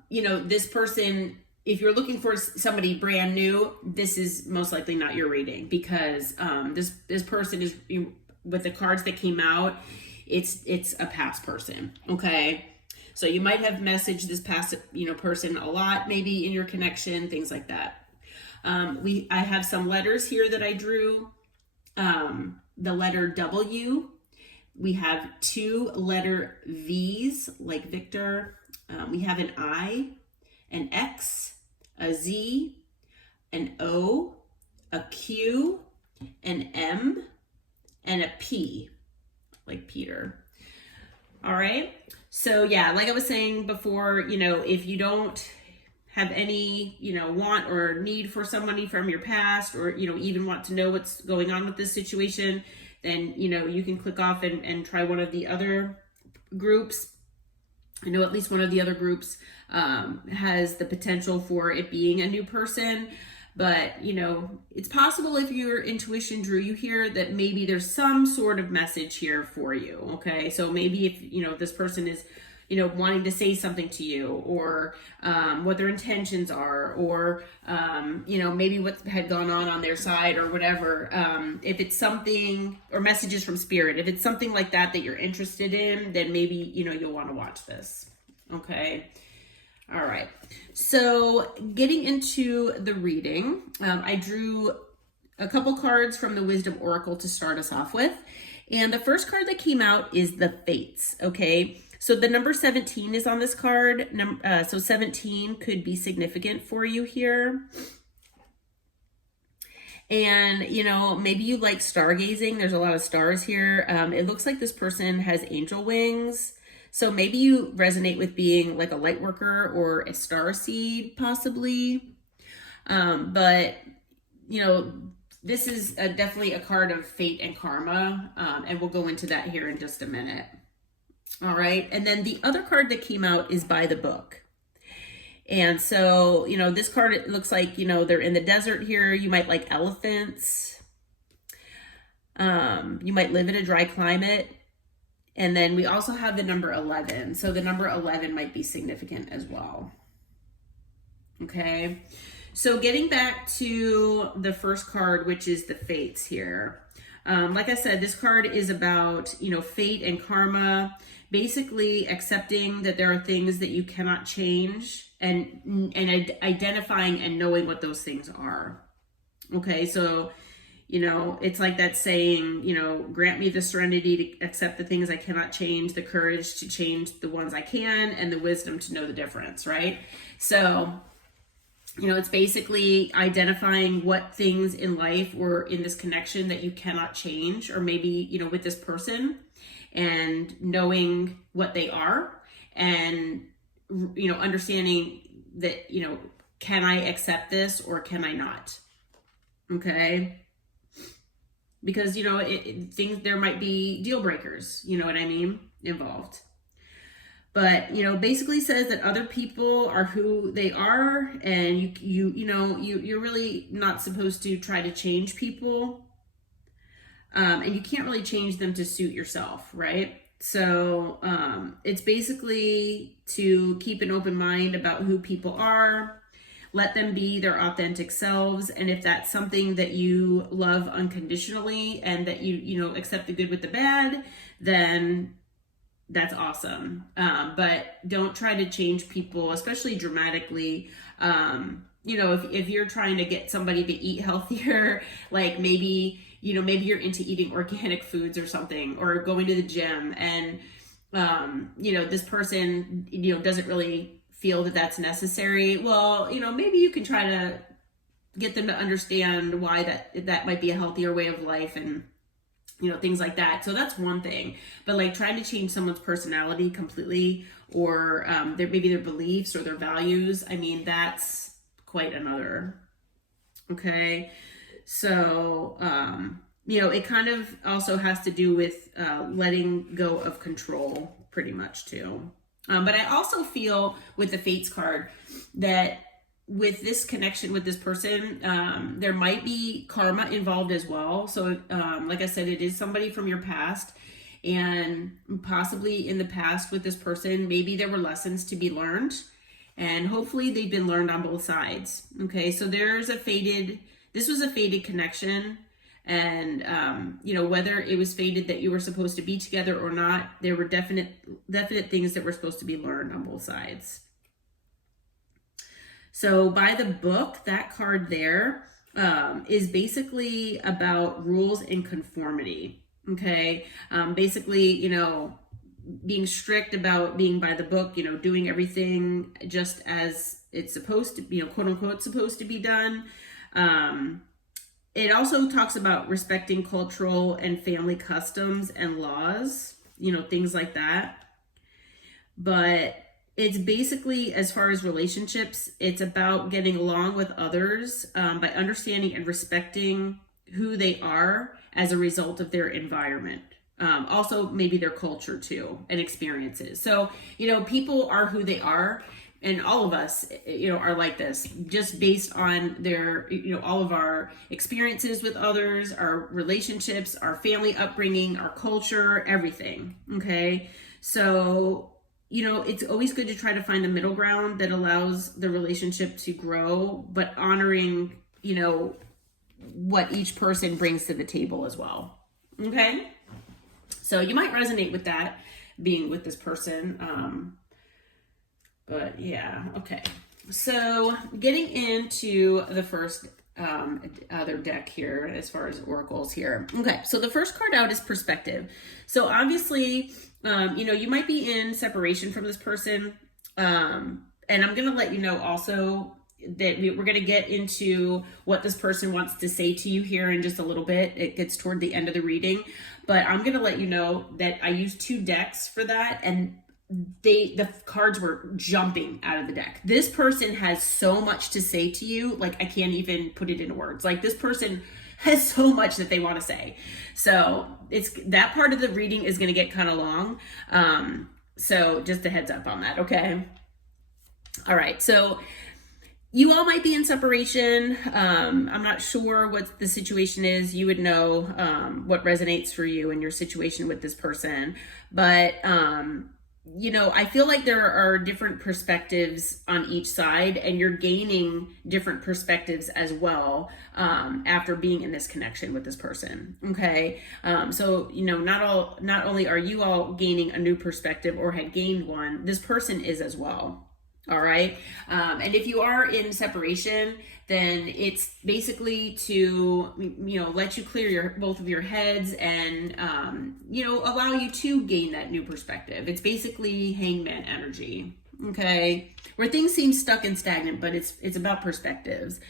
you know, this person, if you're looking for somebody brand new, this is most likely not your reading, because this person is, with the cards that came out, it's a past person. Okay, so you might have messaged this past, you know, person a lot, maybe in your connection, things like that. I have some letters here that I drew. The letter W. We have 2 letter V's, like Victor. We have an I, an X, a Z, an O, a Q, an M, and a P, like Peter. All right. So yeah, like I was saying before, you know, if you don't have any, you know, want or need for somebody from your past, or, you know, even want to know what's going on with this situation, then, you know, you can click off and try one of the other groups. I know at least one of the other groups has the potential for it being a new person, but, you know, it's possible if your intuition drew you here that maybe there's some sort of message here for you. Okay, so maybe if, you know, this person is, you know, wanting to say something to you, or what their intentions are, or, you know, maybe what had gone on their side, or whatever. If it's something, or messages from Spirit, if it's something like that that you're interested in, then maybe, you know, you'll want to watch this. Okay. All right. So getting into the reading, I drew a couple cards from the Wisdom Oracle to start us off with. And the first card that came out is the Fates. Okay. So the number 17 is on this card. So 17 could be significant for you here. And, you know, maybe you like stargazing. There's a lot of stars here. It looks like this person has angel wings. So maybe you resonate with being like a light worker or a star seed, possibly. But, you know, this is definitely a card of fate and karma. And we'll go into that here in just a minute. All right. And then the other card that came out is By the Book. And so, you know, this card, it looks like, you know, they're in the desert here. You might like elephants. You might live in a dry climate. And then we also have the number 11. So the number 11 might be significant as well. Okay. So getting back to the first card, which is the Fates here. Like I said, this card is about, you know, fate and karma, basically accepting that there are things that you cannot change, and identifying and knowing what those things are. Okay, so, you know, it's like that saying, you know, grant me the serenity to accept the things I cannot change, the courage to change the ones I can, and the wisdom to know the difference, right? So, you know, it's basically identifying what things in life or in this connection that you cannot change, or maybe, you know, with this person, and knowing what they are, and, you know, understanding that, you know, can I accept this or can I not? Okay. Because, you know, things, there might be deal breakers, you know what I mean, involved. But, you know, basically says that other people are who they are, and you're really not supposed to try to change people. and you can't really change them to suit yourself, right? So it's basically to keep an open mind about who people are, let them be their authentic selves, and if that's something that you love unconditionally and that you accept the good with the bad, then that's awesome. But don't try to change people, especially dramatically. If you're trying to get somebody to eat healthier, like maybe you're into eating organic foods or something, or going to the gym, and this person doesn't really feel that that's necessary. Well, maybe you can try to get them to understand why that might be a healthier way of life, and things like that. So that's one thing. But like trying to change someone's personality completely, or maybe their beliefs or their values, I mean, that's quite another. Okay. So, it kind of also has to do with letting go of control pretty much too. But I also feel with the Fates card that with this connection with this person, there might be karma involved as well. So like I said, it is somebody from your past, and possibly in the past with this person, maybe there were lessons to be learned, and hopefully they've been learned on both sides. Okay, so this was a fated connection. And, whether it was fated that you were supposed to be together or not, there were definite things that were supposed to be learned on both sides. So by the book, that card there is basically about rules and conformity. Okay. Basically, being strict about being by the book, doing everything just as it's supposed to, quote unquote, supposed to be done. It also talks about respecting cultural and family customs and laws, things like that. But it's basically, as far as relationships, it's about getting along with others by understanding and respecting who they are as a result of their environment. Also, maybe their culture too, and experiences. So, people are who they are. And all of us, are like this, just based on their, all of our experiences with others, our relationships, our family upbringing, our culture, everything. Okay. So, it's always good to try to find the middle ground that allows the relationship to grow, but honoring, what each person brings to the table as well. Okay. So you might resonate with that, being with this person. But yeah, okay. So getting into the first other deck here as far as oracles here. Okay, so the first card out is perspective. So obviously, you might be in separation from this person. And I'm going to let you know also that we're going to get into what this person wants to say to you here in just a little bit. It gets toward the end of the reading. But I'm going to let you know that I used 2 decks for that, and the cards were jumping out of the deck. This person has so much to say to you, like I can't even put it into words. Like this person has so much that they want to say. So it's that part of the reading is going to get kind of long. So just a heads up on that. Okay. All right. So you all might be in separation. I'm not sure what the situation is. You would know what resonates for you in your situation with this person. But I feel like there are different perspectives on each side, and you're gaining different perspectives as well after being in this connection with this person. Okay. So, not only are you all gaining a new perspective or had gained one, this person is as well. All right. And if you are in separation, then it's basically to, let you clear both of your heads and, allow you to gain that new perspective. It's basically hangman energy. Okay. Where things seem stuck and stagnant, but it's about perspectives.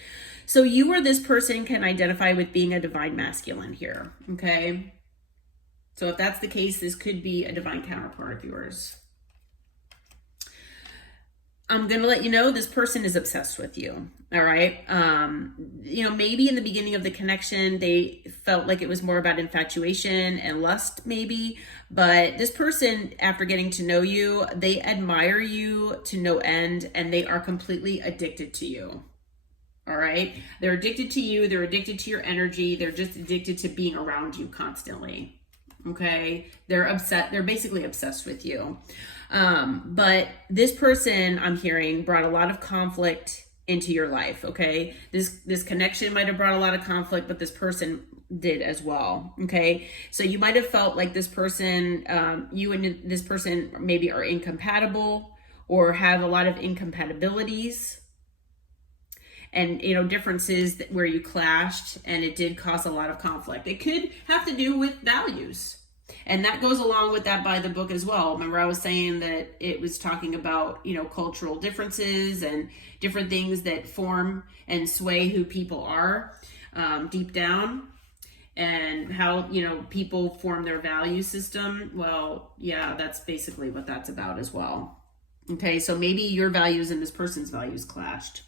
So you or this person can identify with being a divine masculine here. Okay. So if that's the case, this could be a divine counterpart of yours. I'm going to let you know this person is obsessed with you. All right. Maybe in the beginning of the connection, they felt like it was more about infatuation and lust, maybe. But this person, after getting to know you, they admire you to no end, and they are completely addicted to you. All right. They're addicted to you. They're addicted to your energy. They're just addicted to being around you constantly. Okay. They're upset. They're basically obsessed with you. But this person, I'm hearing, brought a lot of conflict into your life. Okay. This connection might have brought a lot of conflict, but this person did as well. Okay. So you might have felt like this person, you and this person maybe are incompatible or have a lot of incompatibilities. And, differences where you clashed, and it did cause a lot of conflict. It could have to do with values. And that goes along with that by the book as well. Remember, I was saying that it was talking about, cultural differences and different things that form and sway who people are deep down, and how, people form their value system. Well, yeah, that's basically what that's about as well. Okay, so maybe your values and this person's values clashed.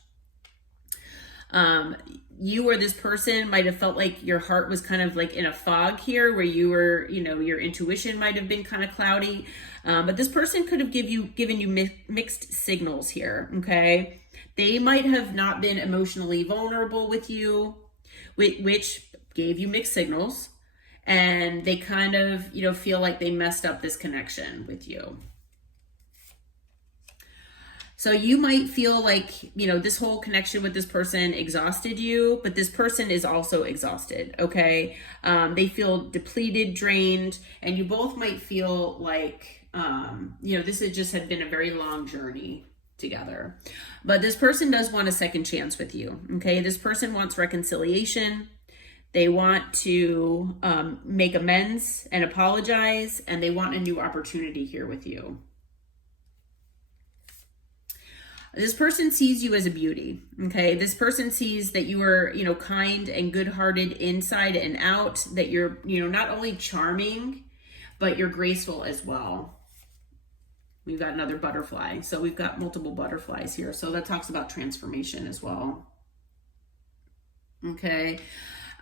You or this person might have felt like your heart was kind of like in a fog here, where you were, your intuition might have been kind of cloudy. But this person could have given you mixed signals here. Okay. They might have not been emotionally vulnerable with you, which gave you mixed signals. And they kind of, feel like they messed up this connection with you. So you might feel like, this whole connection with this person exhausted you, but this person is also exhausted, okay? They feel depleted, drained, and you both might feel like, this had been a very long journey together. But this person does want a second chance with you, okay? This person wants reconciliation. They want to make amends and apologize, and they want a new opportunity here with you. This person sees you as a beauty, okay? This person sees that you are, kind and good-hearted inside and out, that you're, not only charming, but you're graceful as well. We've got another butterfly. So we've got multiple butterflies here. So that talks about transformation as well. Okay.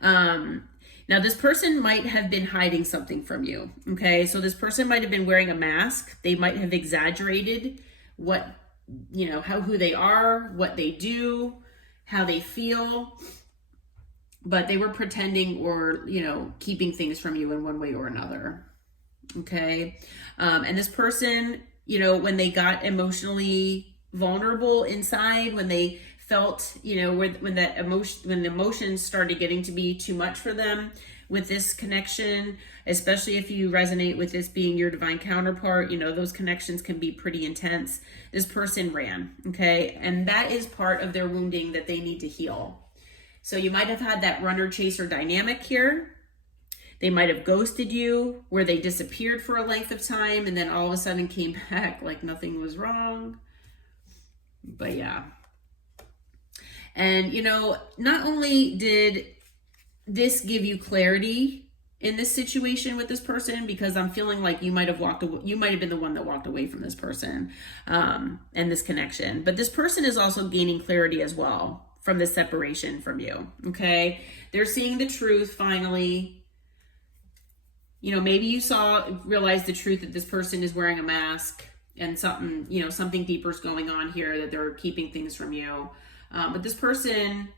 Now this person might have been hiding something from you, okay? So this person might have been wearing a mask. They might have exaggerated who they are, what they do, how they feel, but they were pretending or, keeping things from you in one way or another. Okay. And this person, when they got emotionally vulnerable inside, when they felt, when the emotions started getting to be too much for them with this connection, especially if you resonate with this being your divine counterpart, those connections can be pretty intense. This person ran, okay? And that is part of their wounding that they need to heal. So you might have had that runner-chaser dynamic here. They might have ghosted you, where they disappeared for a length of time and then all of a sudden came back like nothing was wrong. But yeah. And, not only did this give you clarity in this situation with this person, because I'm feeling like you might have been the one that walked away from this person and this connection, but this person is also gaining clarity as well from this separation from you. Okay. They're seeing the truth finally. Maybe you realized the truth that this person is wearing a mask and something deeper is going on here, that they're keeping things from you. But this person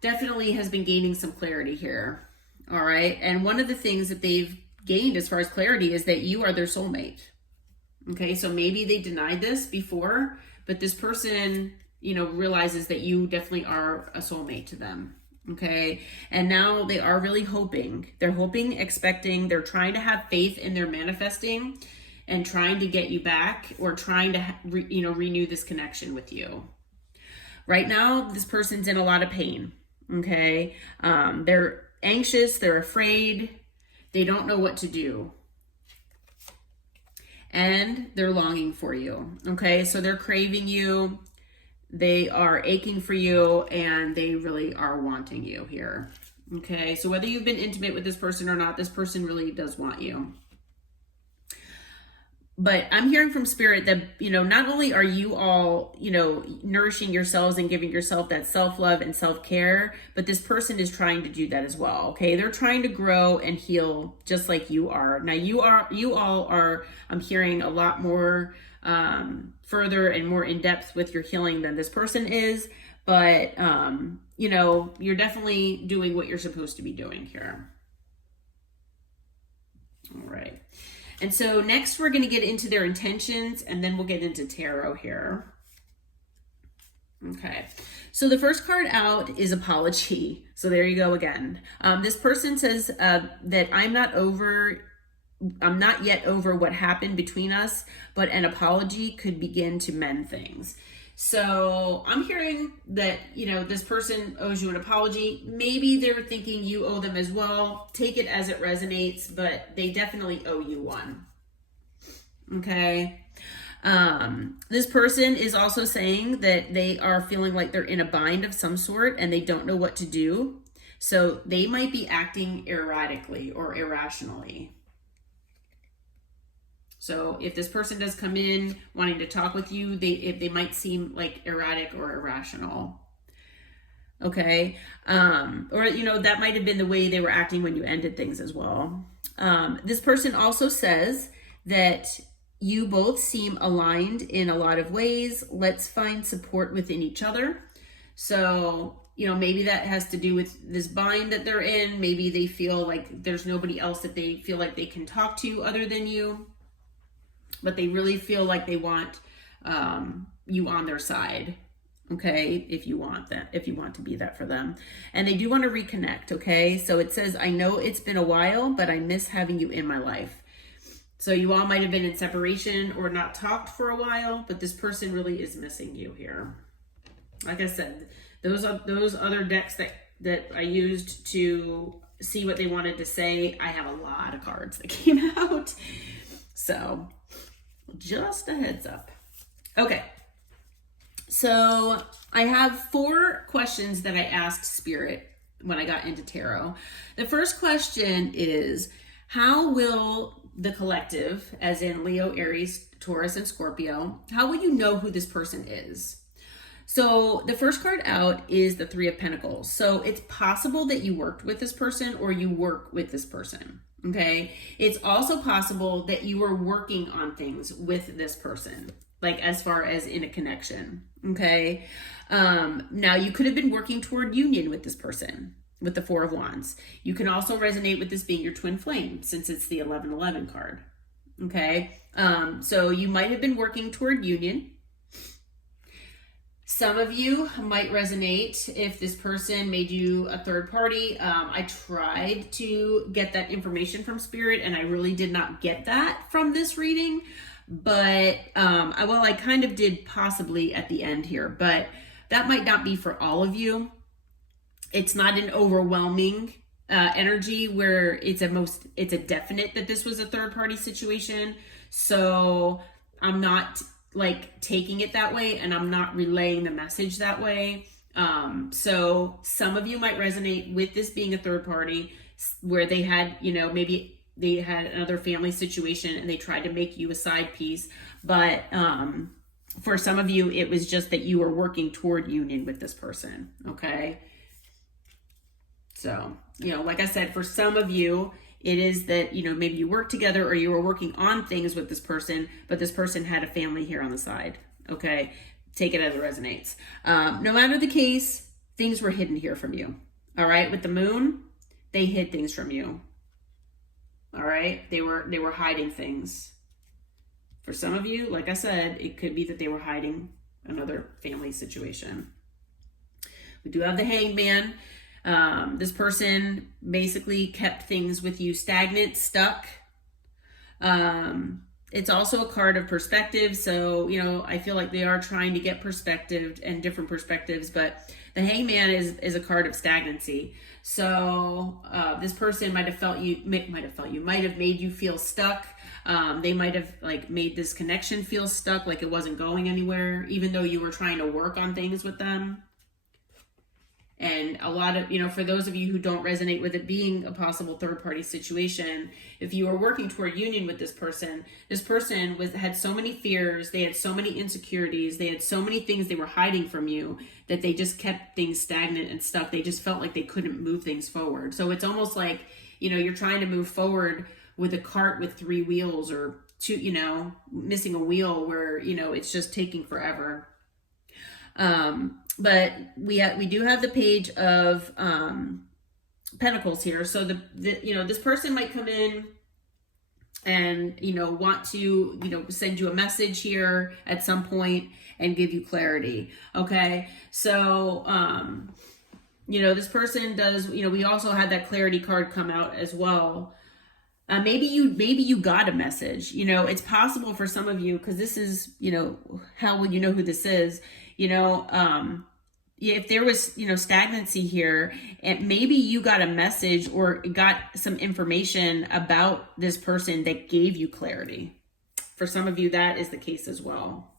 definitely has been gaining some clarity here. All right. And one of the things that they've gained as far as clarity is that you are their soulmate. Okay. So maybe they denied this before, but this person, realizes that you definitely are a soulmate to them. Okay. And now they are really hoping. They're hoping, expecting, they're trying to have faith in their manifesting and trying to get you back, or trying to, renew this connection with you. Right now, this person's in a lot of pain. Okay. They're anxious. They're afraid. They don't know what to do. And they're longing for you. Okay. So they're craving you. They are aching for you, and they really are wanting you here. Okay. So whether you've been intimate with this person or not, this person really does want you. But I'm hearing from Spirit that, not only are you all, nourishing yourselves and giving yourself that self-love and self-care, but this person is trying to do that as well. Okay. They're trying to grow and heal just like you are. Now you all are, I'm hearing a lot more, further and more in depth with your healing than this person is, but, you know, you're definitely doing what you're supposed to be doing here. All right. And so next we're going to get into their intentions, and then we'll get into tarot here. Okay. So the first card out is apology. So there you go again. This person says that I'm not yet over what happened between us, but an apology could begin to mend things. So I'm hearing that, you know, this person owes you an apology. Maybe they're thinking you owe them as well. Take it as it resonates, but they definitely owe you one. Okay. This person is also saying that they are feeling like they're in a bind of some sort and they don't know what to do. So they might be acting erratically or irrationally. So if this person does come in wanting to talk with you, they might seem like erratic or irrational. Okay. Or, you know, that might have been the way they were acting when you ended things as well. This person also says that you both seem aligned in a lot of ways. Let's find support within each other. So, you know, maybe that has to do with this bind that they're in. Maybe they feel like there's nobody else that they feel like they can talk to other than you, but they really feel like they want you on their side. Okay, if you want to be that for them. And they do want to reconnect, okay? So it says, I know it's been a while, but I miss having you in my life. So you all might have been in separation or not talked for a while, but this person really is missing you here. Like I said, those other decks that I used to see what they wanted to say, I have a lot of cards that came out. So just a heads up. Okay. So I have 4 questions that I asked Spirit when I got into tarot. The first question is, how will the collective, as in Leo, Aries, Taurus, and Scorpio, how will you know who this person is? So the first card out is the 3 of Pentacles. So it's possible that you worked with this person or you work with this person. Okay. It's also possible that you were working on things with this person, like as far as in a connection. Okay. Now you could have been working toward union with this person with the 4 of Wands. You can also resonate with this being your twin flame since it's the 1111 card. Okay. So you might have been working toward union. Some of you might resonate if this person made you a third party. I tried to get that information from Spirit and I really did not get that from this reading. But, I kind of did possibly at the end here, but that might not be for all of you. It's not an overwhelming energy where it's a definite that this was a third party situation. So I'm not like taking it that way and I'm not relaying the message that way. So some of you might resonate with this being a third party where they had, you know, maybe they had another family situation and they tried to make you a side piece. But for some of you, it was just that you were working toward union with this person. Okay. So, you know, like I said, for some of you, it is that, you know, maybe you work together or you were working on things with this person, but this person had a family here on the side. Okay. Take it as it resonates. No matter the case, things were hidden here from you. All right. With the moon, they hid things from you. All right. They were hiding things. For some of you, like I said, it could be that they were hiding another family situation. We do have the Hanged Man. This person basically kept things with you stagnant, stuck. It's also a card of perspective. So, you know, I feel like they are trying to get perspective and different perspectives, but the Hangman is a card of stagnancy. So, this person might have made you feel stuck. They might have like made this connection feel stuck, like it wasn't going anywhere, even though you were trying to work on things with them. And a lot of, you know, for those of you who don't resonate with it being a possible third party situation, if you are working toward union with this person had so many fears, they had so many insecurities, they had so many things they were hiding from you that they just kept things stagnant and stuck. They just felt like they couldn't move things forward. So it's almost like, you know, you're trying to move forward with a cart with 3 wheels or 2, you know, missing a wheel where, you know, it's just taking forever. But we do have the Page of Pentacles here. So this person might come in and want to send you a message here at some point and give you clarity. Okay, so this person does, we also had that clarity card come out as well. Maybe you got a message. It's possible for some of you, because this is, how will you know who this is? If there was, stagnancy here, and maybe you got a message or got some information about this person that gave you clarity. For some of you, that is the case as well.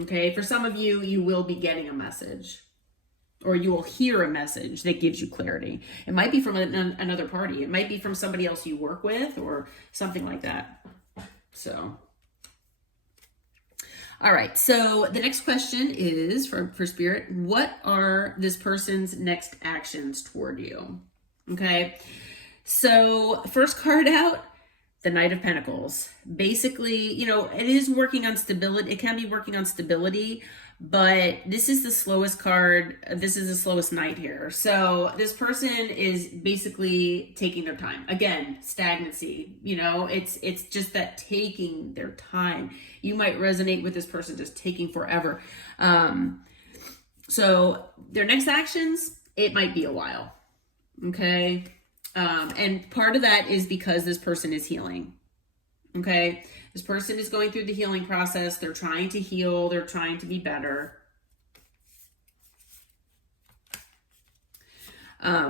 Okay, for some of you, you will be getting a message, or you will hear a message that gives you clarity. It might be from another party. It might be from somebody else you work with or something like that. So, all right. So the next question is for Spirit. What are this person's next actions toward you? Okay. So first card out, the Knight of Pentacles. Basically, it is working on stability. It can be working on stability, but this is the slowest card. This is the slowest knight here. So this person is basically taking their time. Again, stagnancy, it's just that taking their time. You might resonate with this person just taking forever. So their next actions, it might be a while. Okay. And part of that is because this person is healing. Okay. This person is going through the healing process. They're trying to heal. They're trying to be better.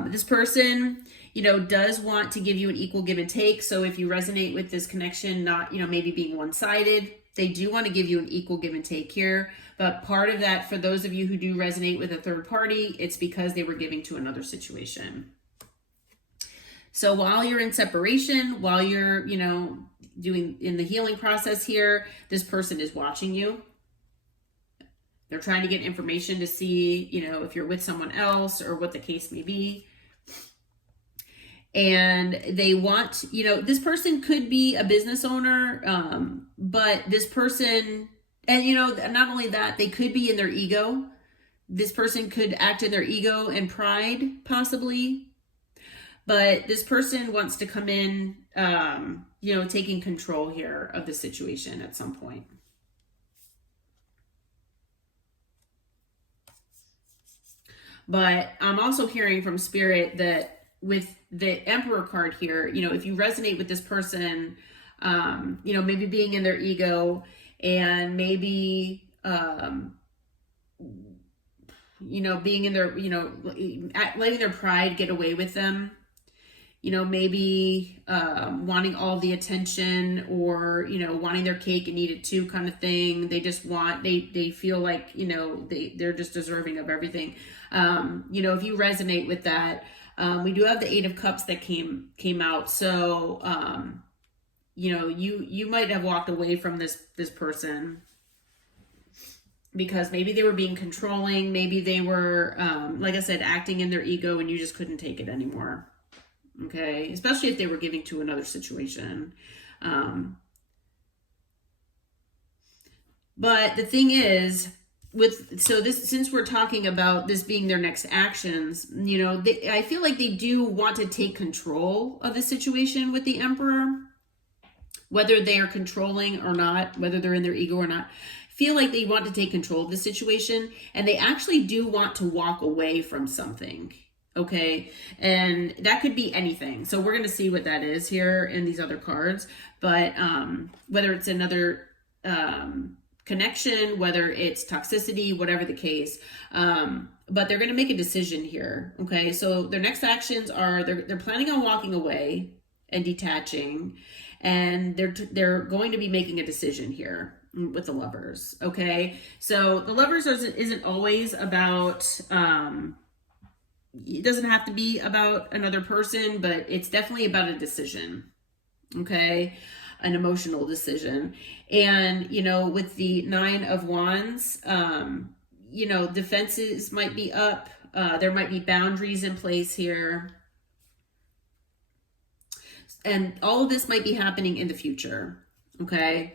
This person, does want to give you an equal give and take. So if you resonate with this connection, not, maybe being one-sided, they do want to give you an equal give and take here. But part of that, for those of you who do resonate with a third party, it's because they were giving to another situation. So while you're in separation, while you're, doing in the healing process here, this person is watching you. They're trying to get information to see, if you're with someone else or what the case may be. And they want, this person could be a business owner, but this person, and not only that, they could be in their ego. This person could act in their ego and pride, possibly. But this person wants to come in, taking control here of the situation at some point. But I'm also hearing from Spirit that with the Emperor card here, if you resonate with this person, maybe being in their ego and maybe, being in their, letting their pride get away with them. Maybe wanting all the attention, or, wanting their cake and eat it too kind of thing. They just want, they feel like, they're just deserving of everything. If you resonate with that, we do have the Eight of Cups that came out. So, you might have walked away from this person because maybe they were being controlling. Maybe they were, like I said, acting in their ego, and you just couldn't take it anymore. Okay, especially if they were giving to another situation. But the thing is, since we're talking about this being their next actions, I feel like they do want to take control of the situation with the Emperor, whether they are controlling or not, whether they're in their ego or not. Feel like they want to take control of the situation, and they actually do want to walk away from something. Okay, and that could be anything. So we're going to see what that is here in these other cards. But whether it's another connection, whether it's toxicity, whatever the case, but they're going to make a decision here. Okay, so their next actions are they're planning on walking away and detaching, and they're going to be making a decision here with the Lovers. Okay, so the Lovers isn't always about. It doesn't have to be about another person, but it's definitely about a decision. Okay. An emotional decision. And, with the Nine of Wands, defenses might be up. There might be boundaries in place here. And all of this might be happening in the future. Okay.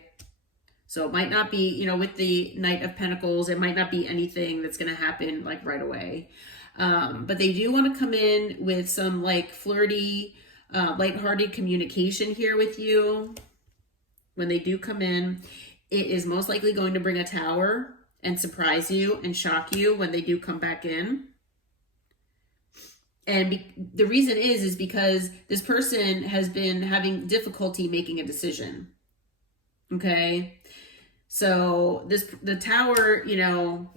So it might not be, you know, with the Knight of Pentacles, it might not be anything that's going to happen like right away. But they do want to come in with some like flirty, lighthearted communication here with you. When they do come in, it is most likely going to bring a tower and surprise you and shock you when they do come back in. And the reason is because this person has been having difficulty making a decision. Okay. So the tower, you know,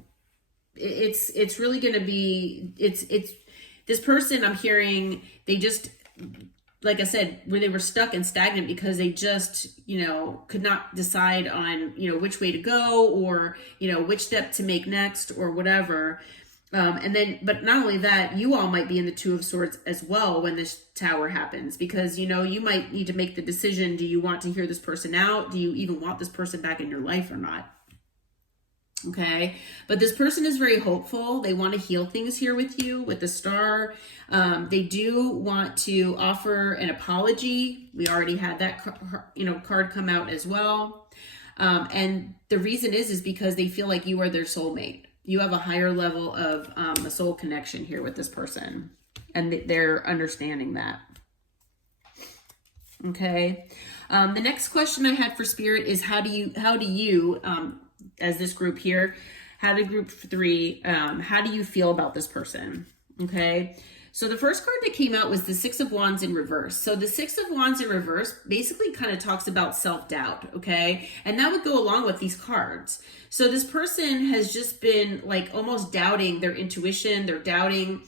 it's really going to be, it's this person I'm hearing, they just, like I said, where they were stuck and stagnant because they just, you know, could not decide on, you know, which way to go or, you know, which step to make next or whatever. And then, but not only that, you all might be in the Two of Swords as well when this tower happens, because, you know, you might need to make the decision. Do you want to hear this person out? Do you even want this person back in your life or not? Okay. But this person is very hopeful. They want to heal things here with you with the Star. They do want to offer an apology. We already had that, you know, card come out as well. And the reason is because they feel like you are their soulmate. You have a higher level of a soul connection here with this person, and they're understanding that. Okay. The next question I had for Spirit is how do you, as this group here, how do group 3, how do you feel about this person? Okay. So the first card that came out was the Six of Wands in reverse. So the Six of Wands in reverse basically kind of talks about self-doubt, okay? And that would go along with these cards. So this person has just been like almost doubting their intuition. They're doubting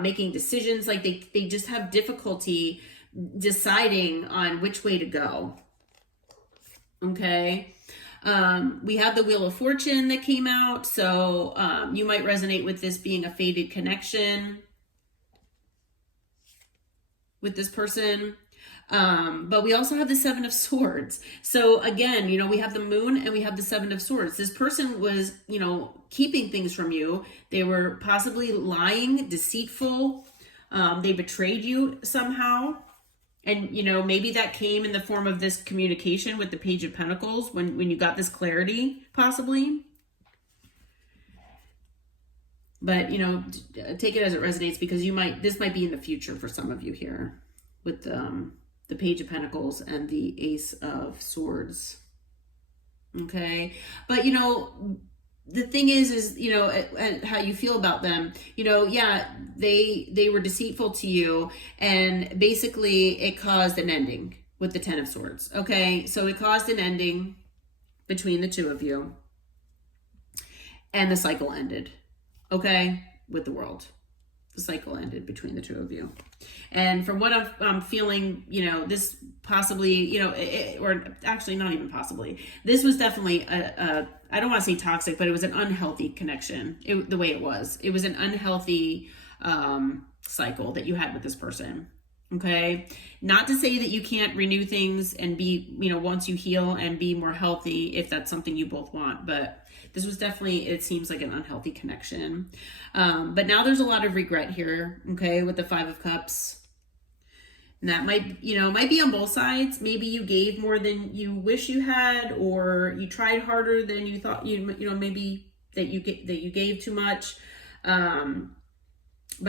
making decisions. Like they just have difficulty deciding on which way to go, okay? We have the Wheel of Fortune that came out. So you might resonate with this being a fated connection with this person. But we also have the Seven of Swords. So again, you know, we have the Moon and we have the Seven of Swords. This person was, you know, keeping things from you. They were possibly lying, deceitful. They betrayed you somehow. And, you know, maybe that came in the form of this communication with the Page of Pentacles when you got this clarity, possibly. But, you know, take it as it resonates, because this might be in the future for some of you here with the Page of Pentacles and the Ace of Swords. Okay. But, you know, the thing is, you know, how you feel about them, you know, yeah, they were deceitful to you, and basically it caused an ending with the Ten of Swords. Okay. So it caused an ending between the two of you, and the cycle ended. Okay, with the World. The cycle ended between the two of you. And from what I'm feeling, you know, this possibly, you know, or actually not even possibly, this was definitely I don't want to say toxic, but it was an unhealthy connection. The way it was an unhealthy cycle that you had with this person. Okay. Not to say that you can't renew things and be, you know, once you heal and be more healthy, if that's something you both want, but this was definitely, it seems like an unhealthy connection. But now there's a lot of regret here, okay, with the Five of Cups. And that might, you know, might be on both sides. Maybe you gave more than you wish you had, or you tried harder than you thought you know, maybe that you gave too much. But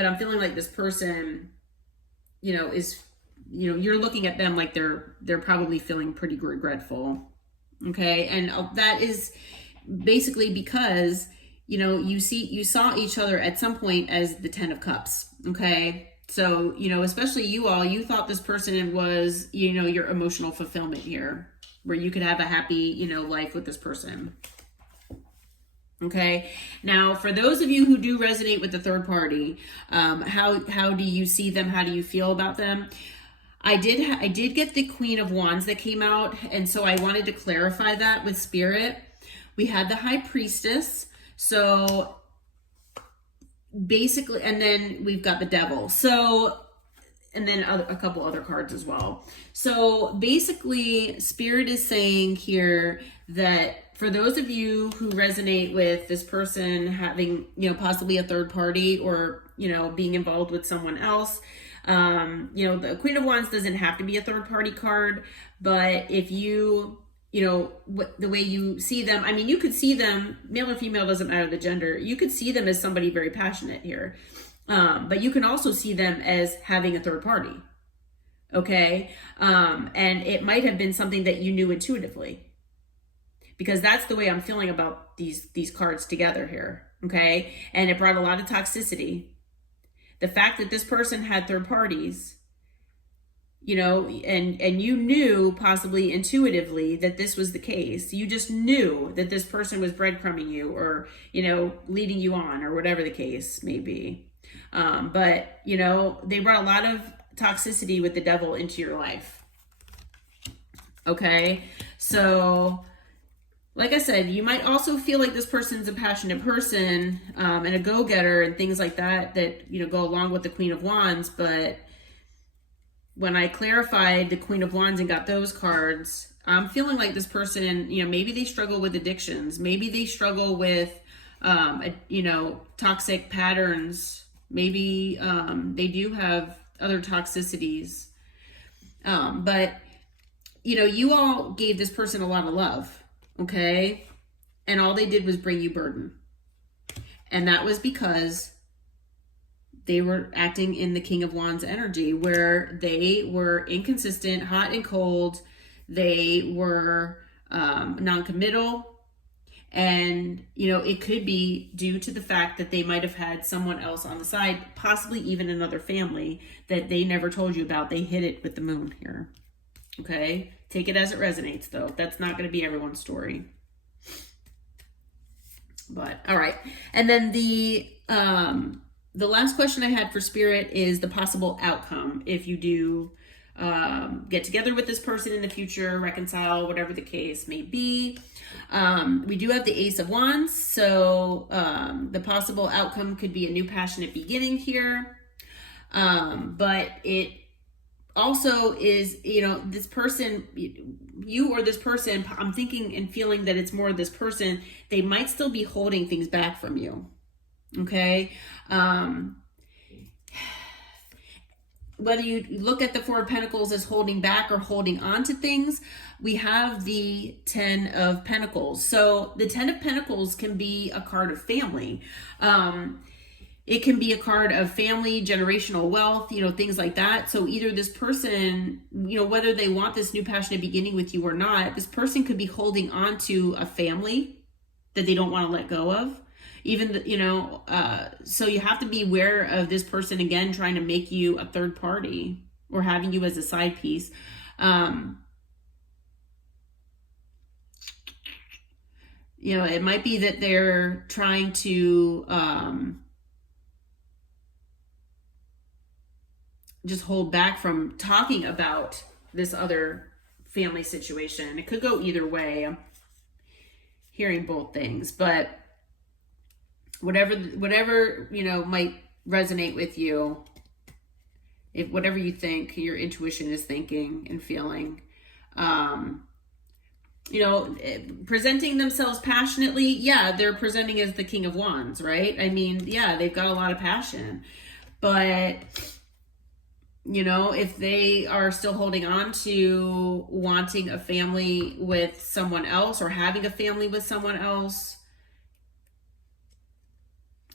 I'm feeling like this person, you know, is, you know, you're looking at them like they're probably feeling pretty regretful. Okay. And that is basically because, you know, you saw each other at some point as the Ten of Cups. Okay. So, you know, especially you all, you thought this person was, you know, your emotional fulfillment here, where you could have a happy, you know, life with this person. Okay. Now, for those of you who do resonate with the third party, how do you see them? How do you feel about them? I did get the Queen of Wands that came out, and so I wanted to clarify that with Spirit. We had the High Priestess. So basically, and then we've got the Devil. So, and then a couple other cards as well. So basically, Spirit is saying here that for those of you who resonate with this person having, you know, possibly a third party, or, you know, being involved with someone else, you know, the Queen of Wands doesn't have to be a third party card, but if you the way you see them. I mean, you could see them, male or female, doesn't matter the gender. You could see them as somebody very passionate here. But you can also see them as having a third party. Okay. And it might have been something that you knew intuitively, because that's the way I'm feeling about these cards together here. Okay. And it brought a lot of toxicity. The fact that this person had third parties, and you knew possibly intuitively that this was the case. You just knew that this person was breadcrumbing you, or, leading you on, or whatever the case may be. But they brought a lot of toxicity with the devil into your life. Okay. So like I said, you might also feel like this person's a passionate person, and a go-getter and things like that, go along with the Queen of Wands. But when I clarified the Queen of Wands and got those cards, I'm feeling like this person, maybe they struggle with addictions. Maybe they struggle with, toxic patterns. Maybe they do have other toxicities. But, you all gave this person a lot of love, okay? And all they did was bring you burden. And that was because they were acting in the King of Wands energy, where they were inconsistent, hot and cold. They were non-committal. And, it could be due to the fact that they might have had someone else on the side, possibly even another family that they never told you about. They hid it with the moon here. Okay? Take it as it resonates, though. That's not going to be everyone's story. But, all right. And then the last question I had for Spirit is the possible outcome if you do get together with this person in the future, reconcile, whatever the case may be. We do have the Ace of Wands, so the possible outcome could be a new passionate beginning here. But it also is, this person, you or this person, I'm thinking and feeling that it's more this person, they might still be holding things back from you. Okay. Whether you look at the Four of Pentacles as holding back or holding on to things, we have the Ten of Pentacles. So the Ten of Pentacles can be a card of family. It can be a card of family, generational wealth, things like that. So either this person, whether they want this new passionate beginning with you or not, this person could be holding on to a family that they don't want to let go of. Even, so you have to be aware of this person, again, trying to make you a third party or having you as a side piece. It might be that they're trying to just hold back from talking about this other family situation. It could go either way. I'm hearing both things, but whatever might resonate with you, if whatever you think your intuition is thinking and feeling, presenting themselves passionately. Yeah, they're presenting as the King of Wands, right? I mean, yeah, they've got a lot of passion, but if they are still holding on to wanting a family with someone else or having a family with someone else,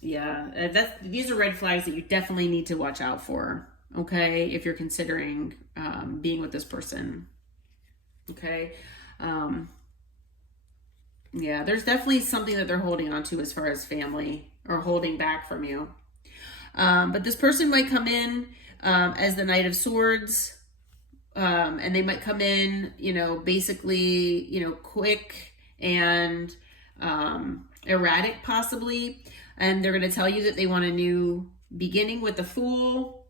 yeah, these are red flags that you definitely need to watch out for, okay, if you're considering being with this person, okay? Yeah, there's definitely something that they're holding on to as far as family, or holding back from you. But this person might come in as the Knight of Swords, and they might come in, basically, quick and erratic possibly. And they're going to tell you that they want a new beginning with the Fool.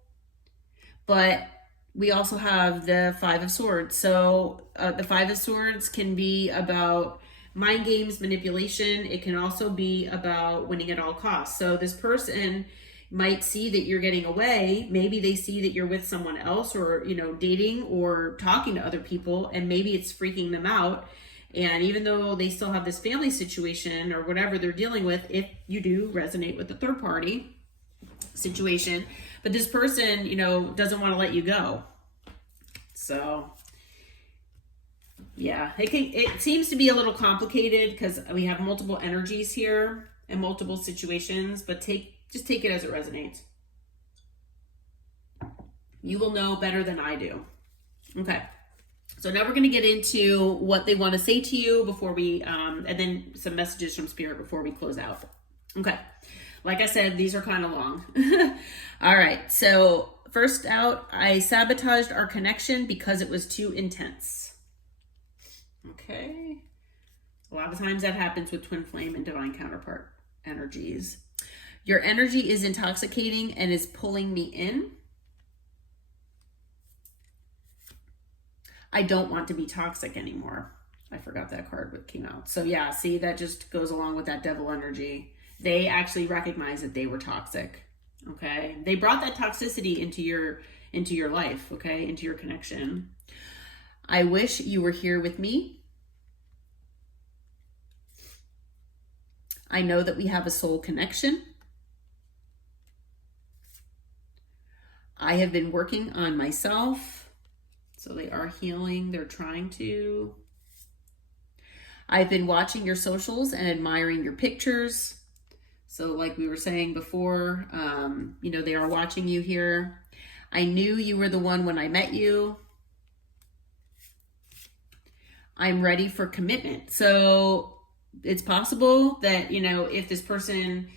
But we also have the Five of Swords. So the Five of Swords can be about mind games, manipulation. It can also be about winning at all costs. So this person might see that you're getting away. Maybe they see that you're with someone else, or, dating or talking to other people, and maybe it's freaking them out. And even though they still have this family situation or whatever they're dealing with, if you do resonate with the third party situation, but this person, doesn't want to let you go. So Yeah, it seems to be a little complicated because we have multiple energies here and multiple situations, but just take it as it resonates. You will know better than I do. Okay. So now we're going to get into what they want to say to you before we, and then some messages from Spirit before we close out. Okay. Like I said, these are kind of long. All right. So first out, I sabotaged our connection because it was too intense. Okay. A lot of times that happens with twin flame and divine counterpart energies. Your energy is intoxicating and is pulling me in. I don't want to be toxic anymore. I forgot that card what came out. So yeah, see, that just goes along with that devil energy. They actually recognize that they were toxic. Okay. They brought that toxicity into your life, okay, into your connection. I wish you were here with me. I know that we have a soul connection. I have been working on myself. So they are healing. They're trying to. I've been watching your socials and admiring your pictures. So like we were saying before, they are watching you here. I knew you were the one when I met you. I'm ready for commitment. So it's possible that, if this person,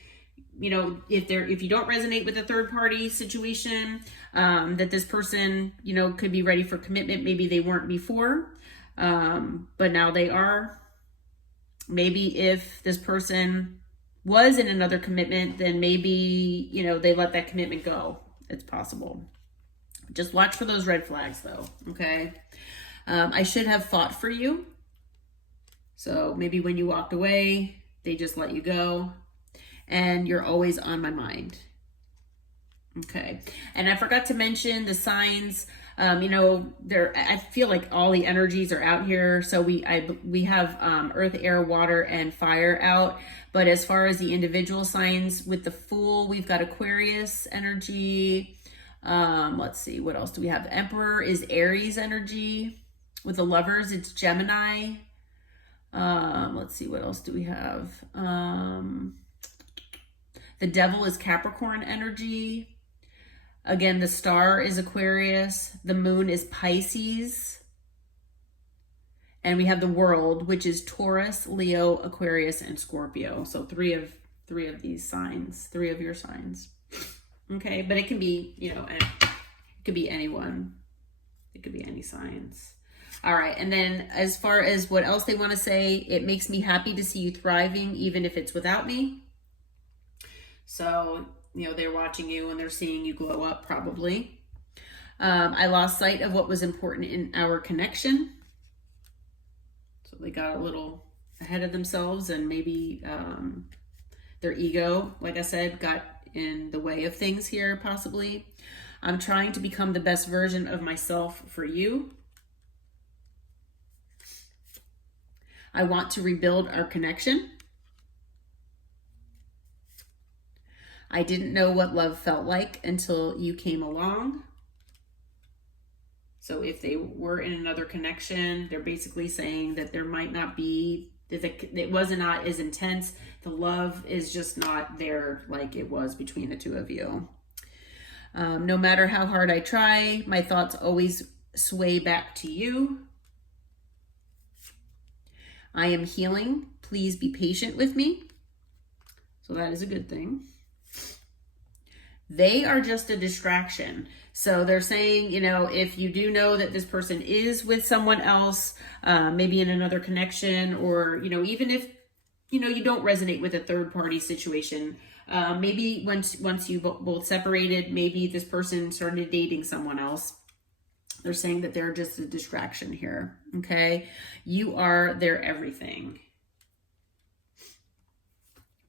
if you don't resonate with a third party situation, that this person, could be ready for commitment. Maybe they weren't before, but now they are. Maybe if this person was in another commitment, then maybe, they let that commitment go. It's possible. Just watch for those red flags though. Okay. I should have fought for you. So maybe when you walked away, they just let you go. And you're always on my mind. Okay. And I forgot to mention the signs. I feel like all the energies are out here. So we have earth, air, water, and fire out. But as far as the individual signs with the Fool, we've got Aquarius energy. Let's see, what else do we have? The Emperor is Aries energy. With the Lovers, it's Gemini. Let's see, what else do we have? The Devil is Capricorn energy. Again, the Star is Aquarius. The Moon is Pisces. And we have the World, which is Taurus, Leo, Aquarius, and Scorpio. So three of these signs, 3 of your signs. Okay, but it can be, it could be anyone. It could be any signs. All right, and then as far as what else they want to say, it makes me happy to see you thriving, even if it's without me. So, they're watching you and they're seeing you glow up probably. I lost sight of what was important in our connection. So they got a little ahead of themselves and maybe their ego, like I said, got in the way of things here possibly. I'm trying to become the best version of myself for you. I want to rebuild our connection. I didn't know what love felt like until you came along. So if they were in another connection, they're basically saying that there might not be, that it was not as intense. The love is just not there like it was between the two of you. No matter how hard I try, my thoughts always sway back to you. I am healing. Please be patient with me. So that is a good thing. They are just a distraction. So they're saying, if you do know that this person is with someone else, maybe in another connection, or, even if, you don't resonate with a third party situation, maybe once you both separated, maybe this person started dating someone else. They're saying that they're just a distraction here. Okay. You are their everything.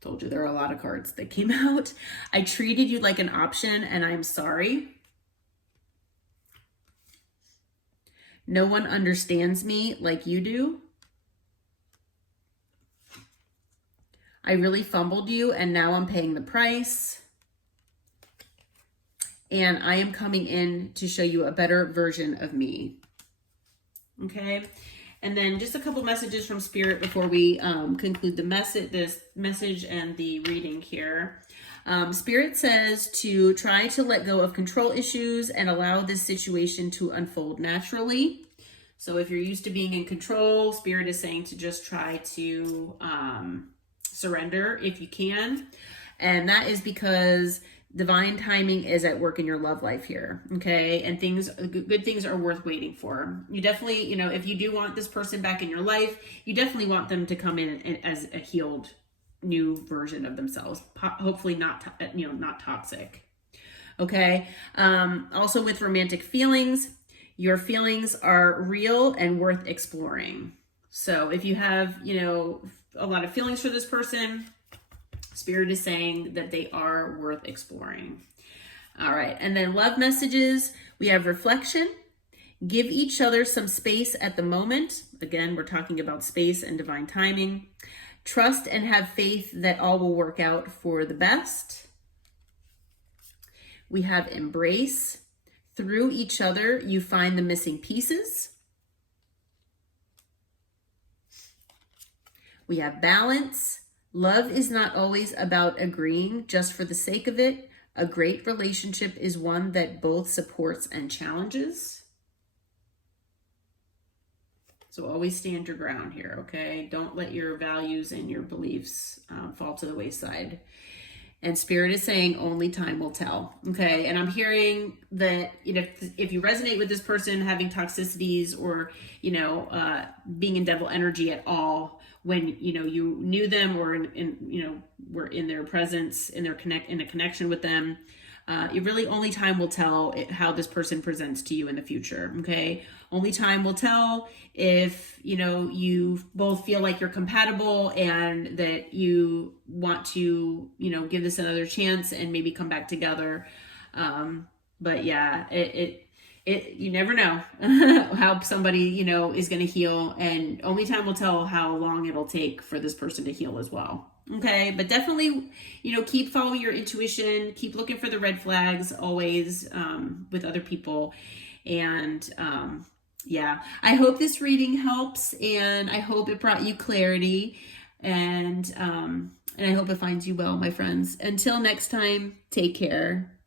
Told you there are a lot of cards that came out. I treated you like an option and I'm sorry. No one understands me like you do. I really fumbled you and now I'm paying the price. And I am coming in to show you a better version of me. Okay. And then just a couple messages from Spirit before we conclude this message and the reading here. Spirit says to try to let go of control issues and allow this situation to unfold naturally. So if you're used to being in control, Spirit is saying to just try to surrender if you can. And that is because divine timing is at work in your love life here, okay? And good things are worth waiting for. You definitely, if you do want this person back in your life, you definitely want them to come in as a healed new version of themselves. Hopefully not toxic, okay? Also with romantic feelings, your feelings are real and worth exploring. So if you have, a lot of feelings for this person, Spirit is saying that they are worth exploring. All right. And then love messages. We have reflection. Give each other some space at the moment. Again, we're talking about space and divine timing. Trust and have faith that all will work out for the best. We have embrace. Through each other, you find the missing pieces. We have balance. Love is not always about agreeing just for the sake of it. A great relationship is one that both supports and challenges. So always stand your ground here, okay? Don't let your values and your beliefs fall to the wayside. And Spirit is saying only time will tell, okay? And I'm hearing that if you resonate with this person having toxicities or, being in devil energy at all, when, you knew them or, were in their presence, in a connection with them, it really only time will tell how this person presents to you in the future, okay? Only time will tell if, you both feel like you're compatible and that you want to, give this another chance and maybe come back together. But yeah, you never know how somebody, is going to heal, and only time will tell how long it'll take for this person to heal as well. Okay. But definitely, keep following your intuition, keep looking for the red flags always, with other people. And, yeah, I hope this reading helps, and I hope it brought you clarity, and I hope it finds you well, my friends. Until next time, take care.